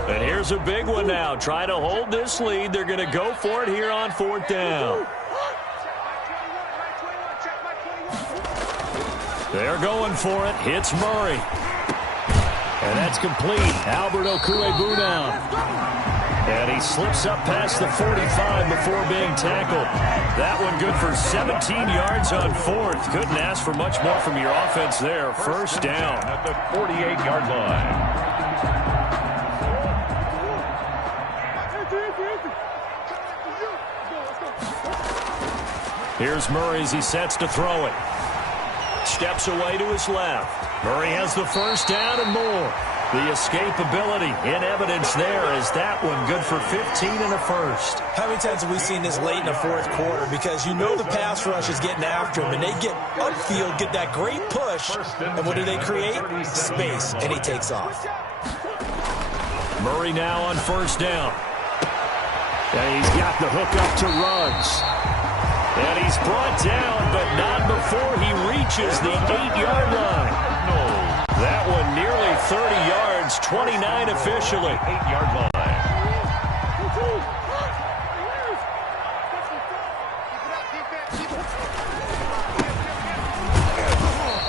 And here's a big one now. Trying to hold this lead. They're going to go for it here on 4th down. They're going for it. Hits Murray. And that's complete. Albert Okwuegbunam. And he slips up past the 45 before being tackled. That one good for 17 yards on 4th. Couldn't ask for much more from your offense there. 1st down. At the 48-yard line. Here's Murray as he sets to throw it. Steps away to his left. Murray has the 1st down and more. The escapability in evidence there as that one good for 15 and a 1st. How many times have we seen this late in the 4th quarter? Because you know the pass rush is getting after him, and they get upfield, get that great push, and what do they create? Space, and he takes off. Murray now on 1st down. And he's got the hook up to Ruggs. And he's brought down, but not before he reaches the 8-yard line. That one nearly 30 yards, 29 officially. 8-yard line.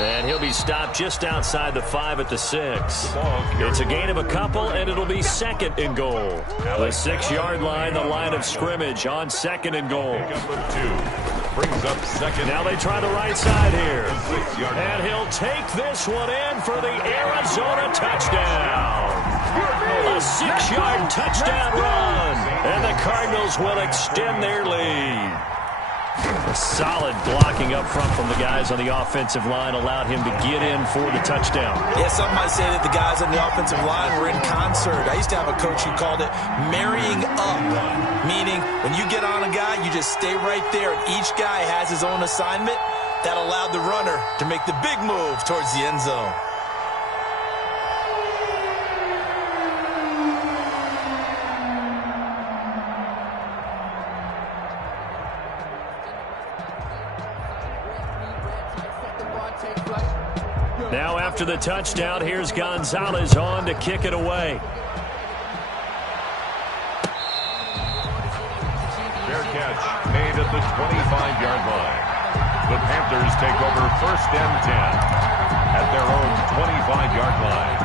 And he'll be stopped just outside the 5 at the 6. It's a gain of a couple, and it'll be 2nd and goal. The 6-yard line, the line of scrimmage on 2nd and goal. Brings up 2nd. Now they try the right side here. And he'll take this one in for the Arizona touchdown. A 6-yard touchdown run. And the Cardinals will extend their lead. A solid blocking up front from the guys on the offensive line allowed him to get in for the touchdown. Yeah, some might say that the guys on the offensive line were in concert. I used to have a coach who called it marrying up, meaning when you get on a guy, you just stay right there, and each guy has his own assignment. That allowed the runner to make the big move towards the end zone. Now after the touchdown, here's Gonzalez on to kick it away. Fair catch made at the 25-yard line. The Panthers take over 1st and 10 at their own 25-yard line.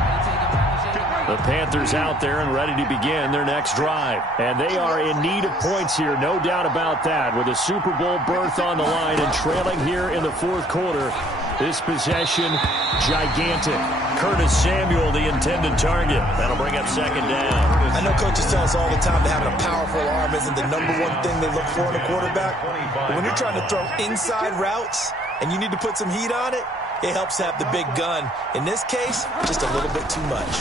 The Panthers out there and ready to begin their next drive. And they are in need of points here, no doubt about that. With a Super Bowl berth on the line and trailing here in the 4th quarter. This possession, gigantic. Curtis Samuel, the intended target. That'll bring up 2nd down. I know coaches tell us all the time that having a powerful arm isn't the #1 thing they look for in a quarterback. But when you're trying to throw inside routes and you need to put some heat on it, it helps have the big gun. In this case, just a little bit too much.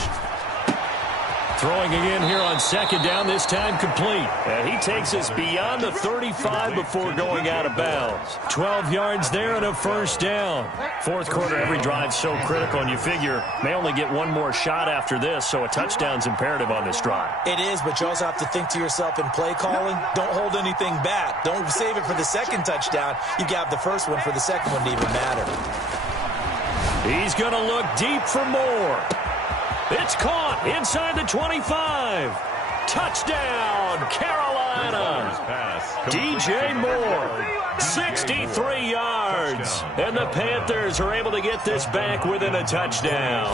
Throwing again here on second down, this time complete. And he takes us beyond the 35 before going out of bounds. 12 yards there and a first down. Fourth quarter, every drive's so critical, and you figure may only get one more shot after this, so a touchdown's imperative on this drive. It is, but you also have to think to yourself in play calling, don't hold anything back. Don't save it for the second touchdown. You got the first one for the second one to even matter. He's going to look deep for more. It's caught inside the 25. Touchdown, Carolina. DJ Moore, 63 yards. And the Panthers are able to get this back within a touchdown.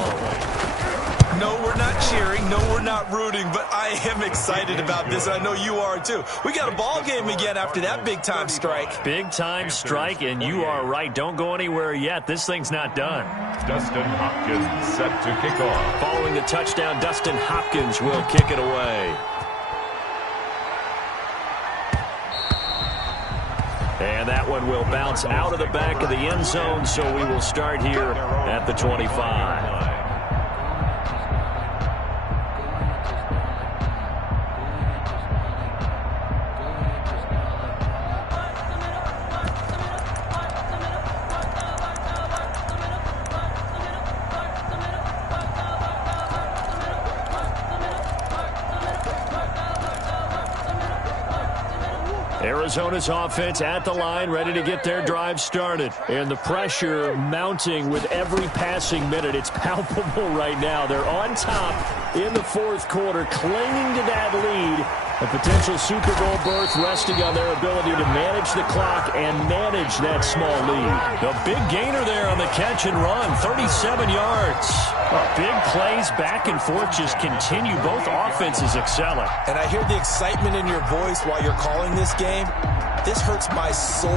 No, we're not cheering. No, we're not rooting, but I am excited about this. I know you are, too. We got a ball game again after that big-time strike. Big-time strike, and you are right. Don't go anywhere yet. This thing's not done. Dustin Hopkins set to kick off. Following the touchdown, Dustin Hopkins will kick it away. And that one will bounce out of the back of the end zone, so we will start here at the 25. Arizona's offense at the line, ready to get their drive started. And the pressure mounting with every passing minute. It's palpable right now. They're on top in the fourth quarter, clinging to that lead. A potential Super Bowl berth resting on their ability to manage the clock and manage that small lead. The big gainer there on the catch and run, 37 yards. Big plays back and forth just continue. Both offenses excelling. And I hear the excitement in your voice while you're calling this game. This hurts my soul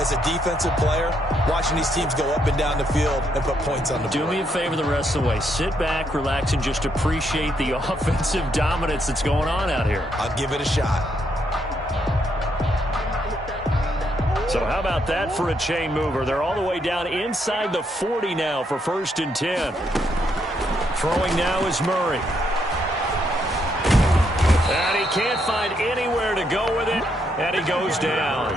as a defensive player, watching these teams go up and down the field and put points on the board. Do me a favor the rest of the way. Sit back, relax, and just appreciate the offensive dominance that's going on out here. I'll give it a shot. So how about that for a chain mover? They're all the way down inside the 40 now for 1st and 10. Throwing now is Murray. And he can't find anywhere to go with it, and he goes down.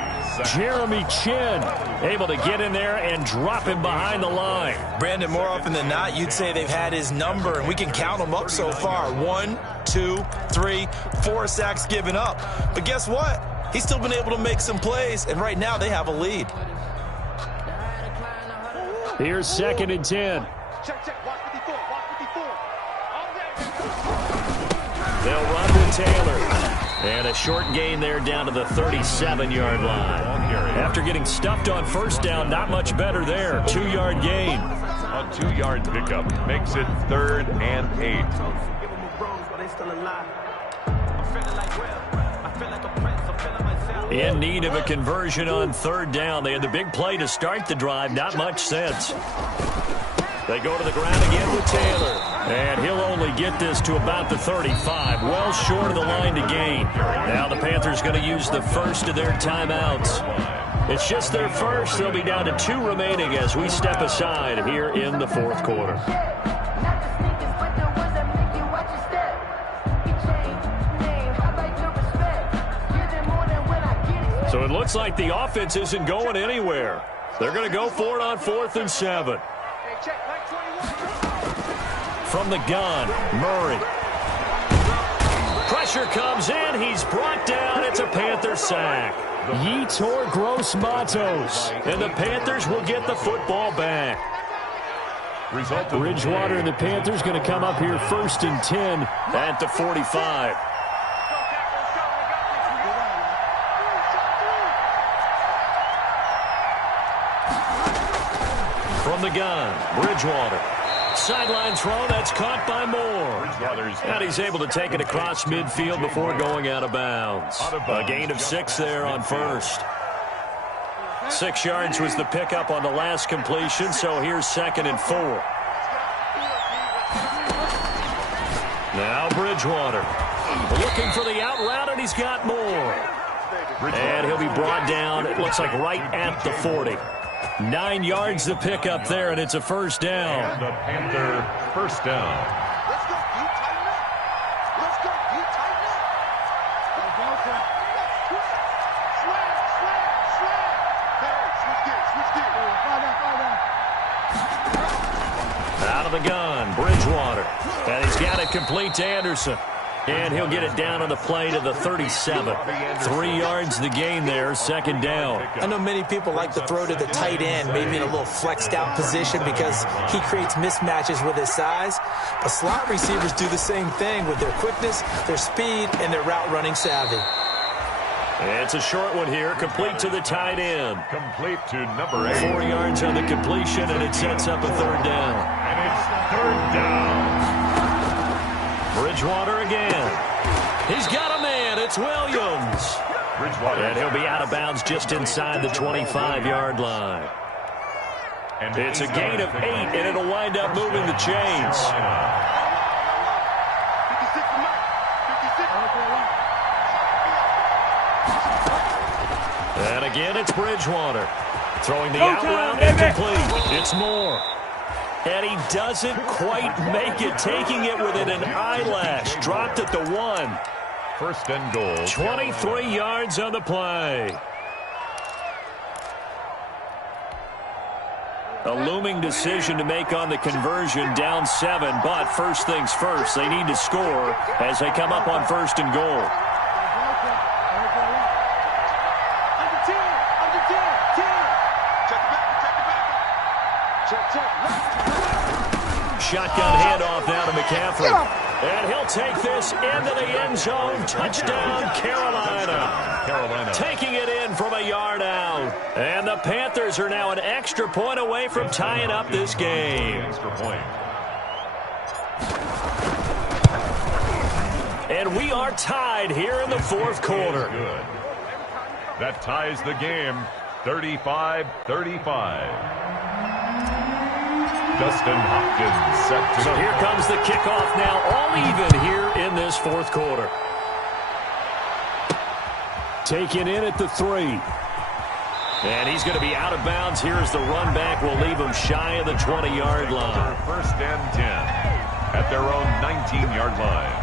Jeremy Chin able to get in there and drop him behind the line. Brandon, more often than not, you'd say they've had his number, and we can count them up so far. 1, 2, 3, 4 sacks given up. But guess what? He's still been able to make some plays, and right now they have a lead. Here's 2nd and 10. Check. Watch 54. They'll run with Taylor. And a short gain there down to the 37-yard line. After getting stuffed on first down, not much better there. 2-yard gain. A 2-yard pickup makes it 3rd and 8. In need of a conversion on 3rd down. They had the big play to start the drive. Not much sense. They go to the ground again with Taylor. And he'll only get this to about the 35. Well short of the line to gain. Now the Panthers going to use the first of their timeouts. It's just their first. They'll be down to 2 remaining as we step aside here in the fourth quarter. So it looks like the offense isn't going anywhere. They're going to go for it on 4th and 7. From the gun, Murray. Pressure comes in. He's brought down. It's a Panther sack. Yetur Gross-Matos. And the Panthers will get the football back. Bridgewater and the Panthers going to come up here 1st and 10 at the 45. From the gun, Bridgewater. Sideline throw, that's caught by Moore. And he's able to take it across midfield before going out of bounds. A gain of 6 there on first. 6 yards was the pickup on the last completion, so here's 2nd and 4. Now Bridgewater. Looking for the out route, and he's got Moore. And he'll be brought down, it looks like right at the 40. 9 yards the pickup there, and it's a first down. And the Panther first down. Out of the gun, Bridgewater. And he's got it complete to Anderson. And he'll get it down on the play to the 37. 3 yards the gain there, second down. I know many people like to throw to the tight end, maybe in a little flexed out position because he creates mismatches with his size. But slot receivers do the same thing with their quickness, their speed, and their route running savvy. It's a short one here, complete to the tight end. Complete to number 8. 4 yards on the completion, and it sets up a third down. And it's third down. Bridgewater again. He's got a man. It's Williams. Bridgewater. And he'll be out of bounds just inside the 25-yard line. And It's a gain of 8, and it'll wind up moving the chains. 56 to Mike. 56. And again, it's Bridgewater. Throwing the out route incomplete. It's Moore. And he doesn't quite make it, taking it within an eyelash. Dropped at the 1. First and goal. 23 yards on the play. A looming decision to make on the conversion, down 7. But first things first, they need to score as they come up on first and goal. Under 10. Under 10. 10. Check the back. Check the back. Check. Shotgun handoff now to McCaffrey. And he'll take this into the end zone. Touchdown, Carolina. Taking it in from a yard out. And the Panthers are now an extra point away from tying up this game. Extra point. And we are tied here in the fourth quarter. Good. That ties the game, 35-35. Justin Hopkins set to So here comes the kickoff now, all even here in this fourth quarter. Taken in at the 3. And he's going to be out of bounds here as the run back will leave him shy of the 20-yard line. First and 10 at their own 19-yard line.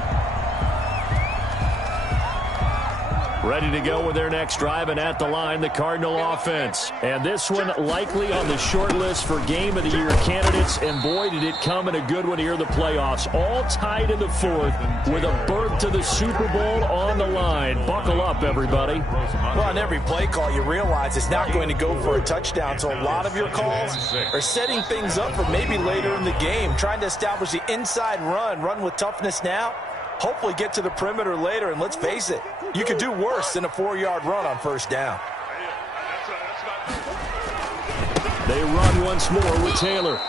Ready to go with their next drive, and at the line, the Cardinal offense. And this one likely on the short list for Game of the Year candidates, and boy, did it come in a good one here in the playoffs. All tied in the fourth with a berth to the Super Bowl on the line. Buckle up, everybody. Well, on every play call, you realize it's not going to go for a touchdown, so a lot of your calls are setting things up for maybe later in the game, trying to establish the inside run with toughness now. Hopefully get to the perimeter later, and let's face it, you could do worse than a 4-yard run on first down. They run once more with Taylor.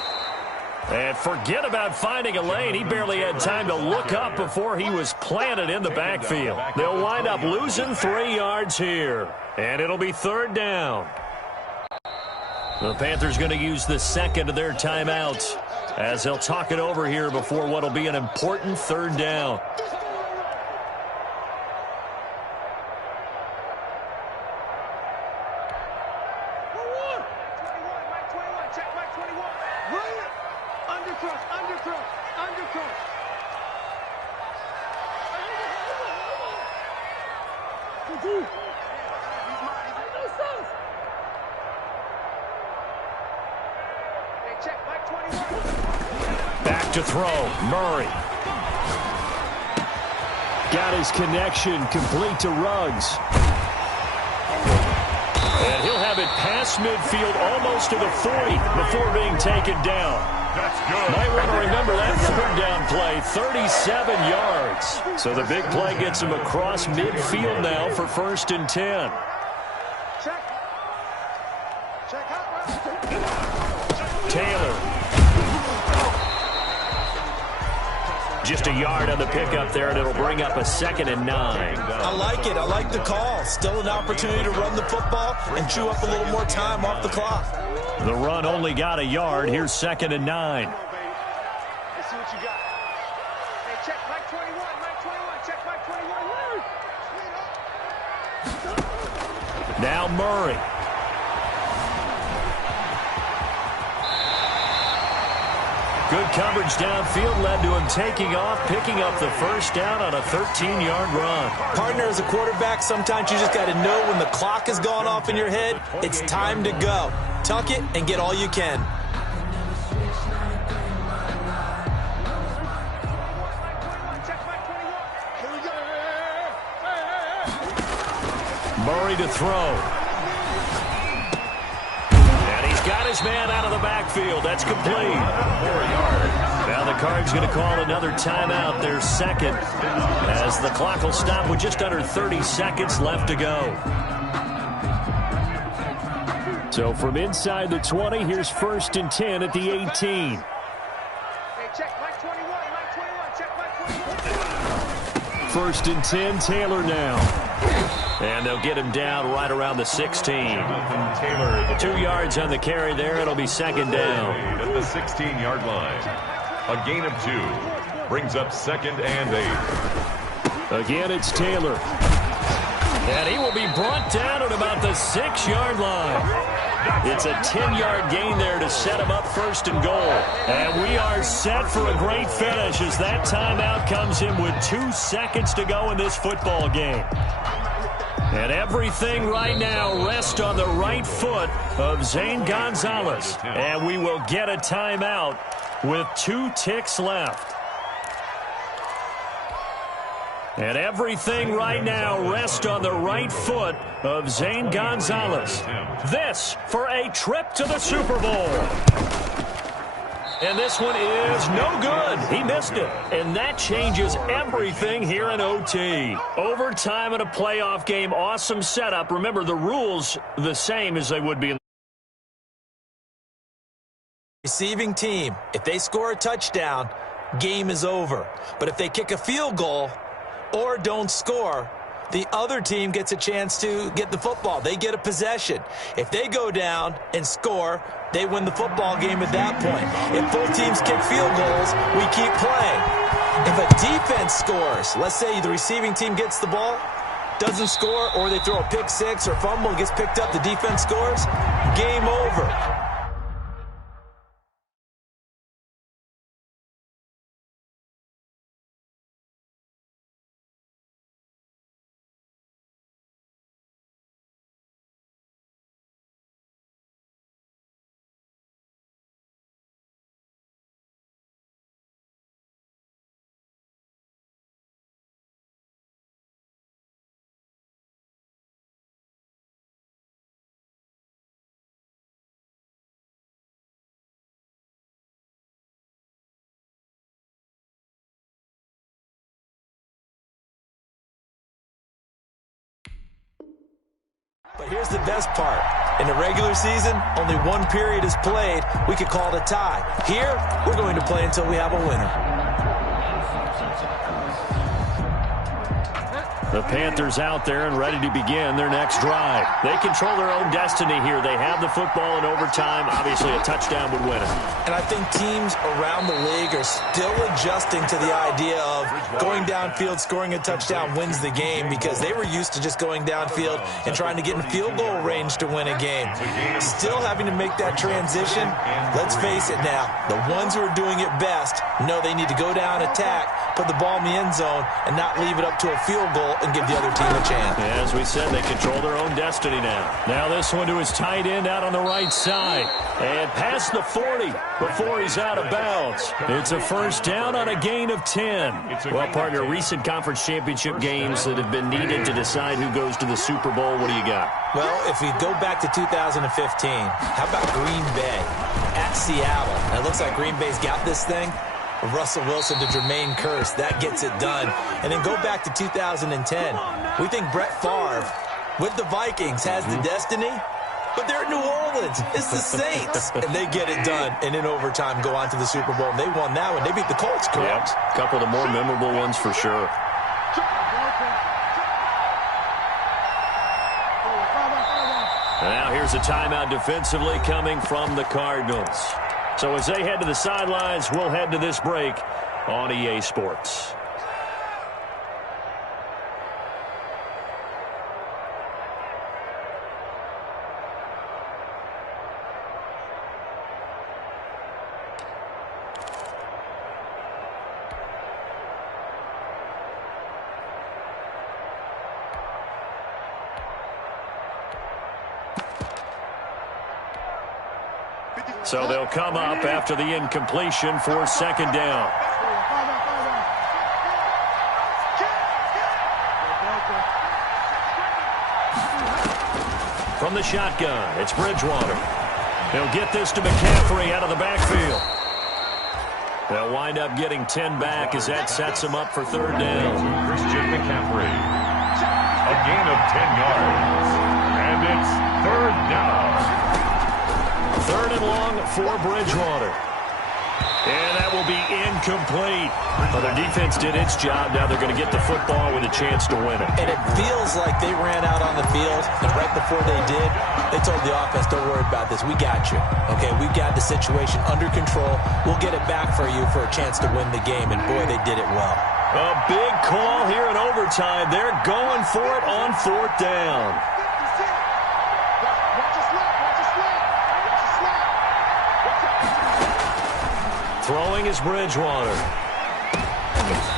And forget about finding a lane. He barely had time to look up before he was planted in the backfield. They'll wind up losing 3 yards here. And it'll be third down. The Panthers going to use the second of their timeouts as they'll talk it over here before what will be an important third down. Back to throw, Murray. Got his connection complete to Ruggs. And he'll have it past midfield almost to the 40 before being taken down. That's good. Might want to remember that third down play, 37 yards. So the big play gets him across midfield now for first and 10. Taylor. Just a yard on the pickup there, and it'll bring up a 2nd and 9. I like it. I like the call. Still an opportunity to run the football and chew up a little more time off the clock. The run only got a yard. Here's 2nd and 9. Let's see what you got. Hey, check Mike 21. Mike 21. Check Mike 21. Now Murray. Good coverage downfield led to him taking off, picking up the first down on a 13-yard run. Partner, as a quarterback, sometimes you just got to know when the clock has gone off in your head, it's time to go. Tuck it and get all you can. Murray to throw. And he's got his man out of the backfield. That's complete. 4 yards. Now the Cards going to call another timeout, their second, as the clock will stop with just under 30 seconds left to go. So from inside the 20, here's 1st and 10 at the 18. Hey, check Mike 21, Mike 21, check Mike 21. 1st and 10, Taylor now. And they'll get him down right around the 16. Taylor, 2 yards on the carry there. It'll be 2nd down. At the 16-yard line. A gain of 2 brings up 2nd and 8. Again, it's Taylor. And he will be brought down at about the 6-yard line. It's a 10-yard gain there to set him up 1st and goal. And we are set for a great finish as that timeout comes in with 2 seconds to go in this football game. And everything right now rests on the right foot of Zane Gonzalez. And we will get a timeout with 2 ticks left. And everything right now rests on the right foot of Zane Gonzalez. This for a trip to the Super Bowl. And this one is no good. He missed it. And that changes everything here in OT. Overtime in a playoff game, awesome setup. Remember, the rules the same as they would be in Receiving team, if they score a touchdown, game is over. But if they kick a field goal or don't score, the other team gets a chance to get the football. They get a possession. If they go down and score, they win the football game at that point. If both teams kick field goals, we keep playing. If a defense scores, let's say the receiving team gets the ball, doesn't score, or they throw a pick six or fumble, gets picked up, the defense scores, game over. But here's the best part. In the regular season, only one period is played. We could call it a tie. Here, we're going to play until we have a winner. The Panthers out there and ready to begin their next drive. They control their own destiny here. They have the football in overtime. Obviously, a touchdown would win it. And I think teams around the league are still adjusting to the idea of going downfield, scoring a touchdown wins the game, because they were used to just going downfield and trying to get in field goal range to win a game. Still having to make that transition. Let's face it now, the ones who are doing it best know they need to go down, attack, put the ball in the end zone, and not leave it up to a field goal and give the other team a chance. As we said, they control their own destiny now. Now this one to his tight end out on the right side. And past the 40 before he's out of bounds. It's a first down on a gain of 10. Well, partner, recent conference championship games that have been needed to decide who goes to the Super Bowl. What do you got? Well, if we go back to 2015, how about Green Bay at Seattle? And it looks like Green Bay's got this thing. Russell Wilson to Jermaine Kearse. That gets it done. And then go back to 2010. We think Brett Favre with the Vikings has the destiny, but they're at New Orleans. It's the Saints. And they get it done. And in overtime go on to the Super Bowl. And they won that one. They beat the Colts, correct? Yep. A couple of the more memorable ones for sure. And now here's a timeout defensively coming from the Cardinals. So as they head to the sidelines, we'll head to this break on EA Sports. So they'll come up after the incompletion for second down. From the shotgun, it's Bridgewater. He'll get this to McCaffrey out of the backfield. They'll wind up getting 10 back as that sets him up for third down. Christian McCaffrey. A gain of 10 yards. And it's third down. Third and long for Bridgewater. And that will be incomplete. Well, their defense did its job. Now they're going to get the football with a chance to win it. And it feels like they ran out on the field, and right before they did, they told the offense, don't worry about this. We got you. Okay, we got the situation under control. We'll get it back for you for a chance to win the game. And, boy, they did it well. A big call here in overtime. They're going for it on fourth down. Throwing is Bridgewater.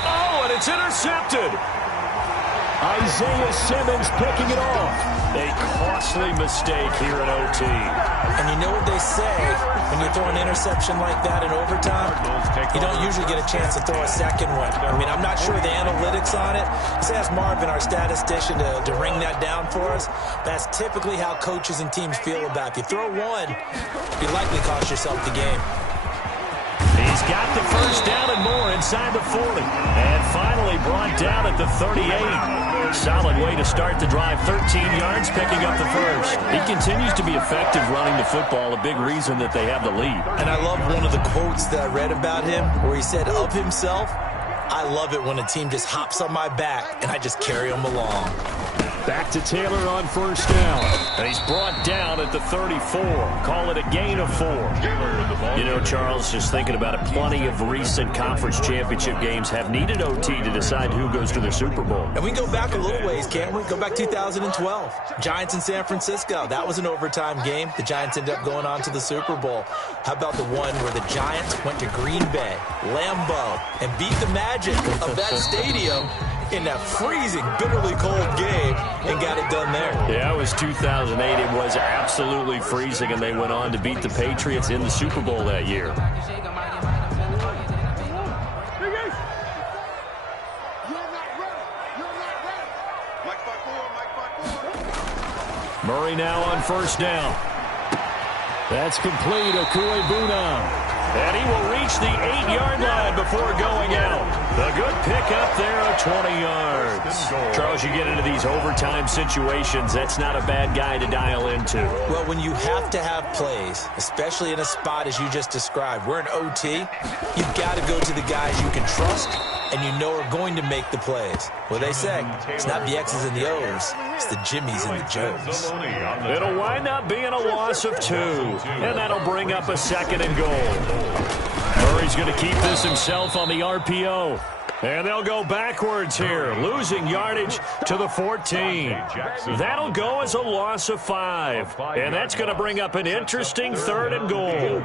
Oh, and it's intercepted. Isaiah Simmons picking it off. A costly mistake here in OT. And you know what they say, when you throw an interception like that in overtime, you don't usually get a chance to throw a second one. I mean, I'm not sure the analytics on it. Let's ask Marvin, our statistician, to ring that down for us. That's typically how coaches and teams feel about it. If you throw one, you likely cost yourself the game. He's got the first down and more inside the 40. And finally brought down at the 38. Solid way to start the drive. 13 yards, picking up the first. He continues to be effective running the football, a big reason that they have the lead. And I love one of the quotes that I read about him where he said of himself, I love it when a team just hops on my back and I just carry them along. Back to Taylor on first down. And he's brought down at the 34. Call it a gain of 4. You know, Charles, just thinking about it, plenty of recent conference championship games have needed OT to decide who goes to the Super Bowl. And we can go back a little ways, can't we? Go back 2012. Giants in San Francisco. That was an overtime game. The Giants ended up going on to the Super Bowl. How about the one where the Giants went to Green Bay, Lambeau, and beat the Magic of that stadium in that freezing, bitterly cold game and got it done there. Yeah, it was 2008. It was absolutely freezing, and they went on to beat the Patriots in the Super Bowl that year. Murray now on first down. That's complete. Okuegbunam. And he will reach the 8-yard line before going out. A good pickup there of 20 yards. Charles, you get into these overtime situations, that's not a bad guy to dial into. Well, when you have to have plays, especially in a spot as you just described, we're in OT, you've got to go to the guys you can trust and you know are going to make the plays. Well, they say it's not the X's and the O's, it's the Jimmies and the Joes. It'll wind up being a loss of 2, and that'll bring up a second and goal. Murray's going to keep this himself on the RPO. And they'll go backwards here, losing yardage to the 14. That'll go as a loss of 5. And that's going to bring up an interesting third and goal.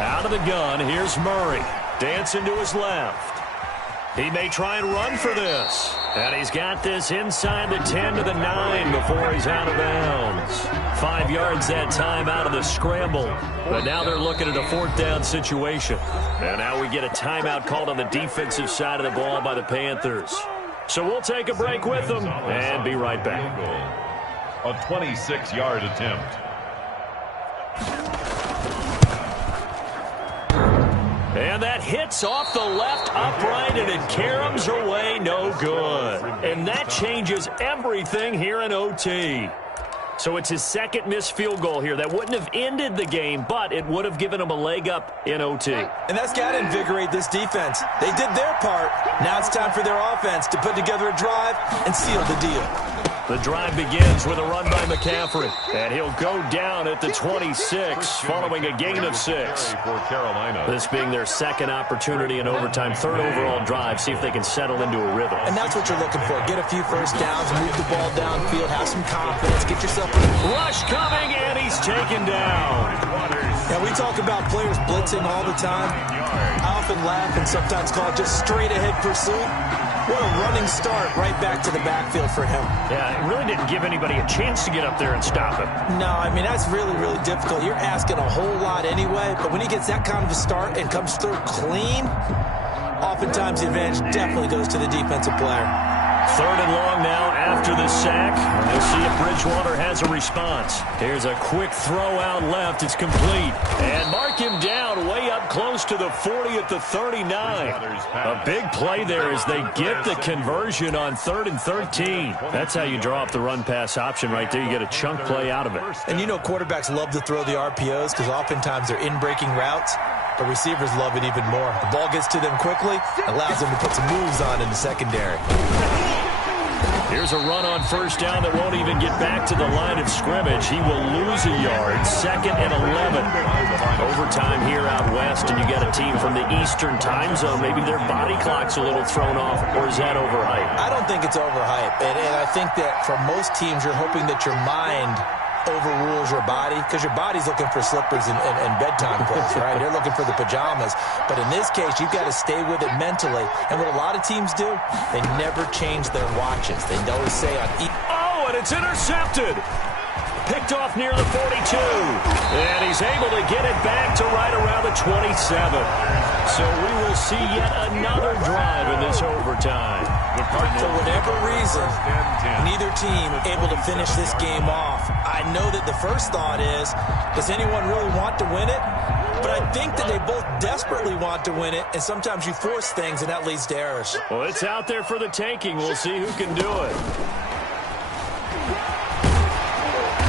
Out of the gun, here's Murray. Dancing to his left. He may try and run for this. And he's got this inside the 10 to the 9 before he's out of bounds. 5 yards that time out of the scramble. But now they're looking at a fourth down situation. And now we get a timeout called on the defensive side of the ball by the Panthers. So we'll take a break with them and be right back. A 26-yard attempt. And that hits off the left upright, and it caroms away no good. And that changes everything here in OT. So it's his second missed field goal here. That wouldn't have ended the game, but it would have given him a leg up in OT. And that's got to invigorate this defense. They did their part. Now it's time for their offense to put together a drive and seal the deal. The drive begins with a run by McCaffrey. And he'll go down at the 26, following a gain of 6. For Carolina. This being their second opportunity in overtime, third overall drive. See if they can settle into a rhythm. And that's what you're looking for. Get a few first downs, move the ball downfield, have some confidence, get yourself a rush coming, and he's taken down. Now, we talk about players blitzing all the time. I often laugh and sometimes call it just straight-ahead pursuit. What a running start right back to the backfield for him. Yeah, it really didn't give anybody a chance to get up there and stop him. No, I mean, that's really, really difficult. You're asking a whole lot anyway, but when he gets that kind of a start and comes through clean, oftentimes the advantage definitely goes to the defensive player. 3rd and long now after the sack. We'll see if Bridgewater has a response. Here's a quick throw out left. It's complete. And mark him down way up close to the 40 at the 39. A big play there as they get the conversion on 3rd and 13. That's how you draw up the run-pass option right there. You get a chunk play out of it. And you know quarterbacks love to throw the RPOs because oftentimes they're in-breaking routes. But receivers love it even more. The ball gets to them quickly, allows them to put some moves on in the secondary. Here's a run on 1st down that won't even get back to the line of scrimmage. He will lose a yard. 2nd and 11. Overtime here out west, and you got a team from the Eastern time zone. Maybe their body clock's a little thrown off, or is that overhyped? I don't think it's overhyped. And I think that for most teams, you're hoping that your mind overrules your body because your body's looking for slippers and bedtime clothes, right? They're looking for the pajamas. But in this case, you've got to stay with it mentally. And what a lot of teams do, they never change their watches. They always say on oh, and it's intercepted. Picked off near the 42. And he's able to get it back to right around the 27. So we will see yet another drive in this overtime. For whatever reason, neither team able to finish this game off. I know that the first thought is, does anyone really want to win it? But I think that they both desperately want to win it, and sometimes you force things, and that leads to errors. Well, it's out there for the taking. We'll see who can do it.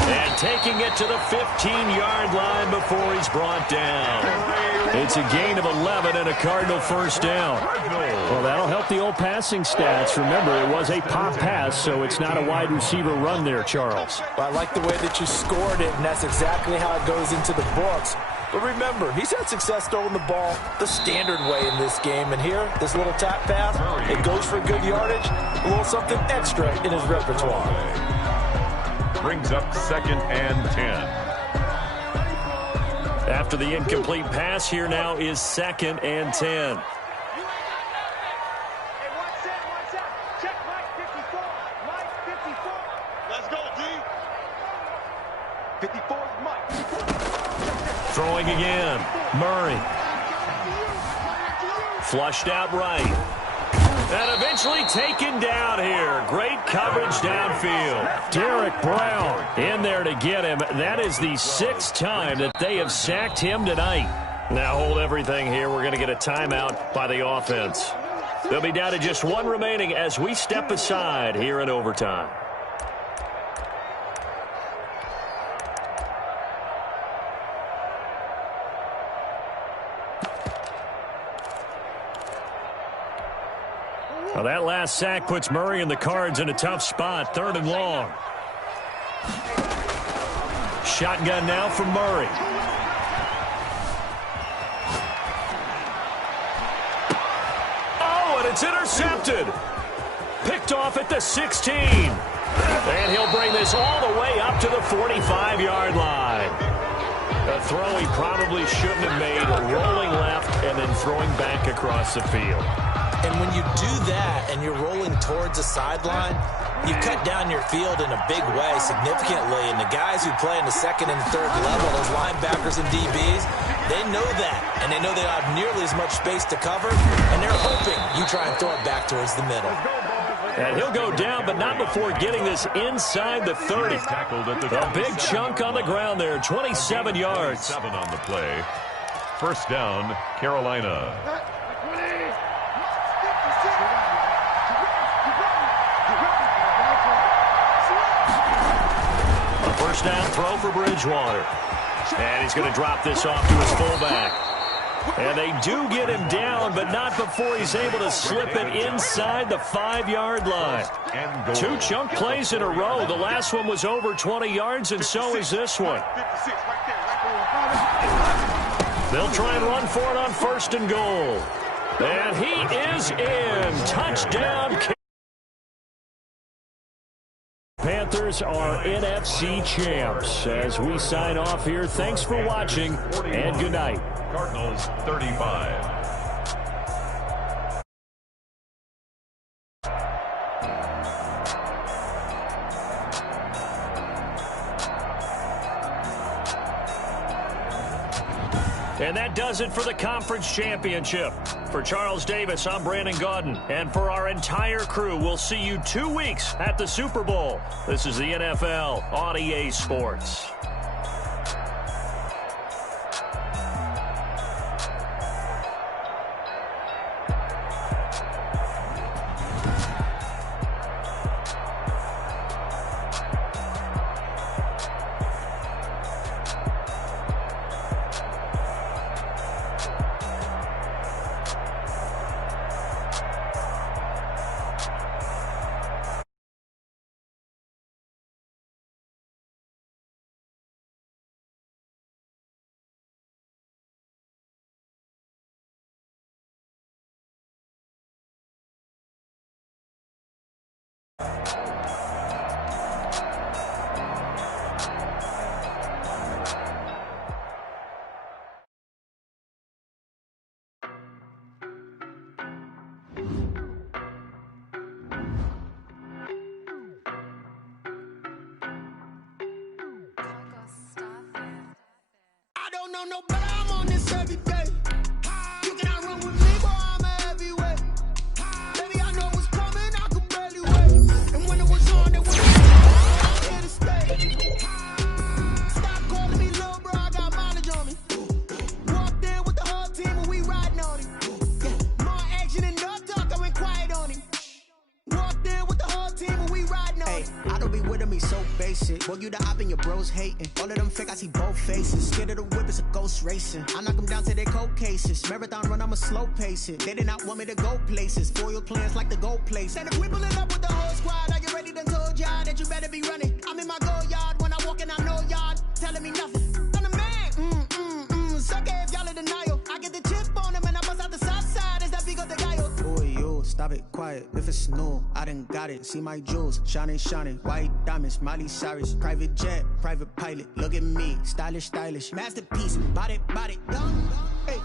And taking it to the 15-yard line before he's brought down. It's a gain of 11 and a Cardinal 1st down. Well, that'll help the old passing stats. Remember, it was a pop pass, so it's not a wide receiver run there, Charles. Well, I like the way that you scored it, and that's exactly how it goes into the books. But remember, he's had success throwing the ball the standard way in this game. And here, this little tap pass, it goes for good yardage, a little something extra in his repertoire. Brings up 2nd and 10. After the incomplete pass, here now is 2nd and 10. Let's go, D. 54 is Mike. Throwing again. Murray. Flushed out right. And eventually taken down here. Great coverage downfield. Derek Brown in there to get him. That is the 6th time that they have sacked him tonight. Now hold everything here. We're going to get a timeout by the offense. They'll be down to just 1 remaining as we step aside here in overtime. Well, that last sack puts Murray and the Cards in a tough spot. 3rd and long. Shotgun now for Murray. Oh, and it's intercepted. Picked off at the 16. And he'll bring this all the way up to the 45-yard line. A throw he probably shouldn't have made, rolling left and then throwing back across the field. And when you do that and you're rolling towards the sideline, you cut down your field in a big way significantly. And the guys who play in the 2nd and 3rd level, those linebackers and DBs, they know that. And they know they don't have nearly as much space to cover. And they're hoping you try and throw it back towards the middle. And he'll go down, but not before getting this inside the 30. A big chunk on the ground there, 27 yards. 7 on the play. 1st down, Carolina. First down throw for Bridgewater. And he's going to drop this off to his fullback. And they do get him down, but not before he's able to slip it inside the 5-yard line. 2 chunk plays in a row. The last one was over 20 yards, and so is this one. They'll try and run for it on 1st and goal. And he is in. Touchdown. Panthers are NFC champs. As we sign off here, thanks for watching, and good night. Cardinals 35. And that does it for the conference championship. For Charles Davis, I'm Brandon Gaudin. And for our entire crew, we'll see you 2 weeks at the Super Bowl. This is the NFL on EA Sports. I don't know no better, I'm on this every day. You cannot run with me, boy, I'm a heavyweight. Baby, I know what's coming, I could barely wait. And when it was on, it was I'm here to stay. Stop calling me little bro, I got mileage on me. Walked in with the whole team and we riding on him. Yeah, more action and no talk, I went quiet on him. Walked in with the whole team and we riding on him. I don't be with him, he's so basic. Boy, you the op and your bros hating. All of them fake, I see both faces. Scared of the whip, it's a ghost racing. I knock them down to their cold cases. Marathon run, I'ma slow pace it. They did not want me to go places. Foil plans like the gold place. And if we pulling up with the whole squad, are you ready? Done told y'all that you better be running. I'm in my go yard. When I walk in, I know y'all telling me nothing. I'm the man. Sucker if y'all in denial. I get the chip on them and I bust out the south side. Is that big of the guy? Boy, yo, stop it, quiet. If it's new, I done got it. See my jewels, shining, white diamonds, Miley Cyrus, private jet, private pilot. Look at me, stylish, masterpiece, body, young. Hey,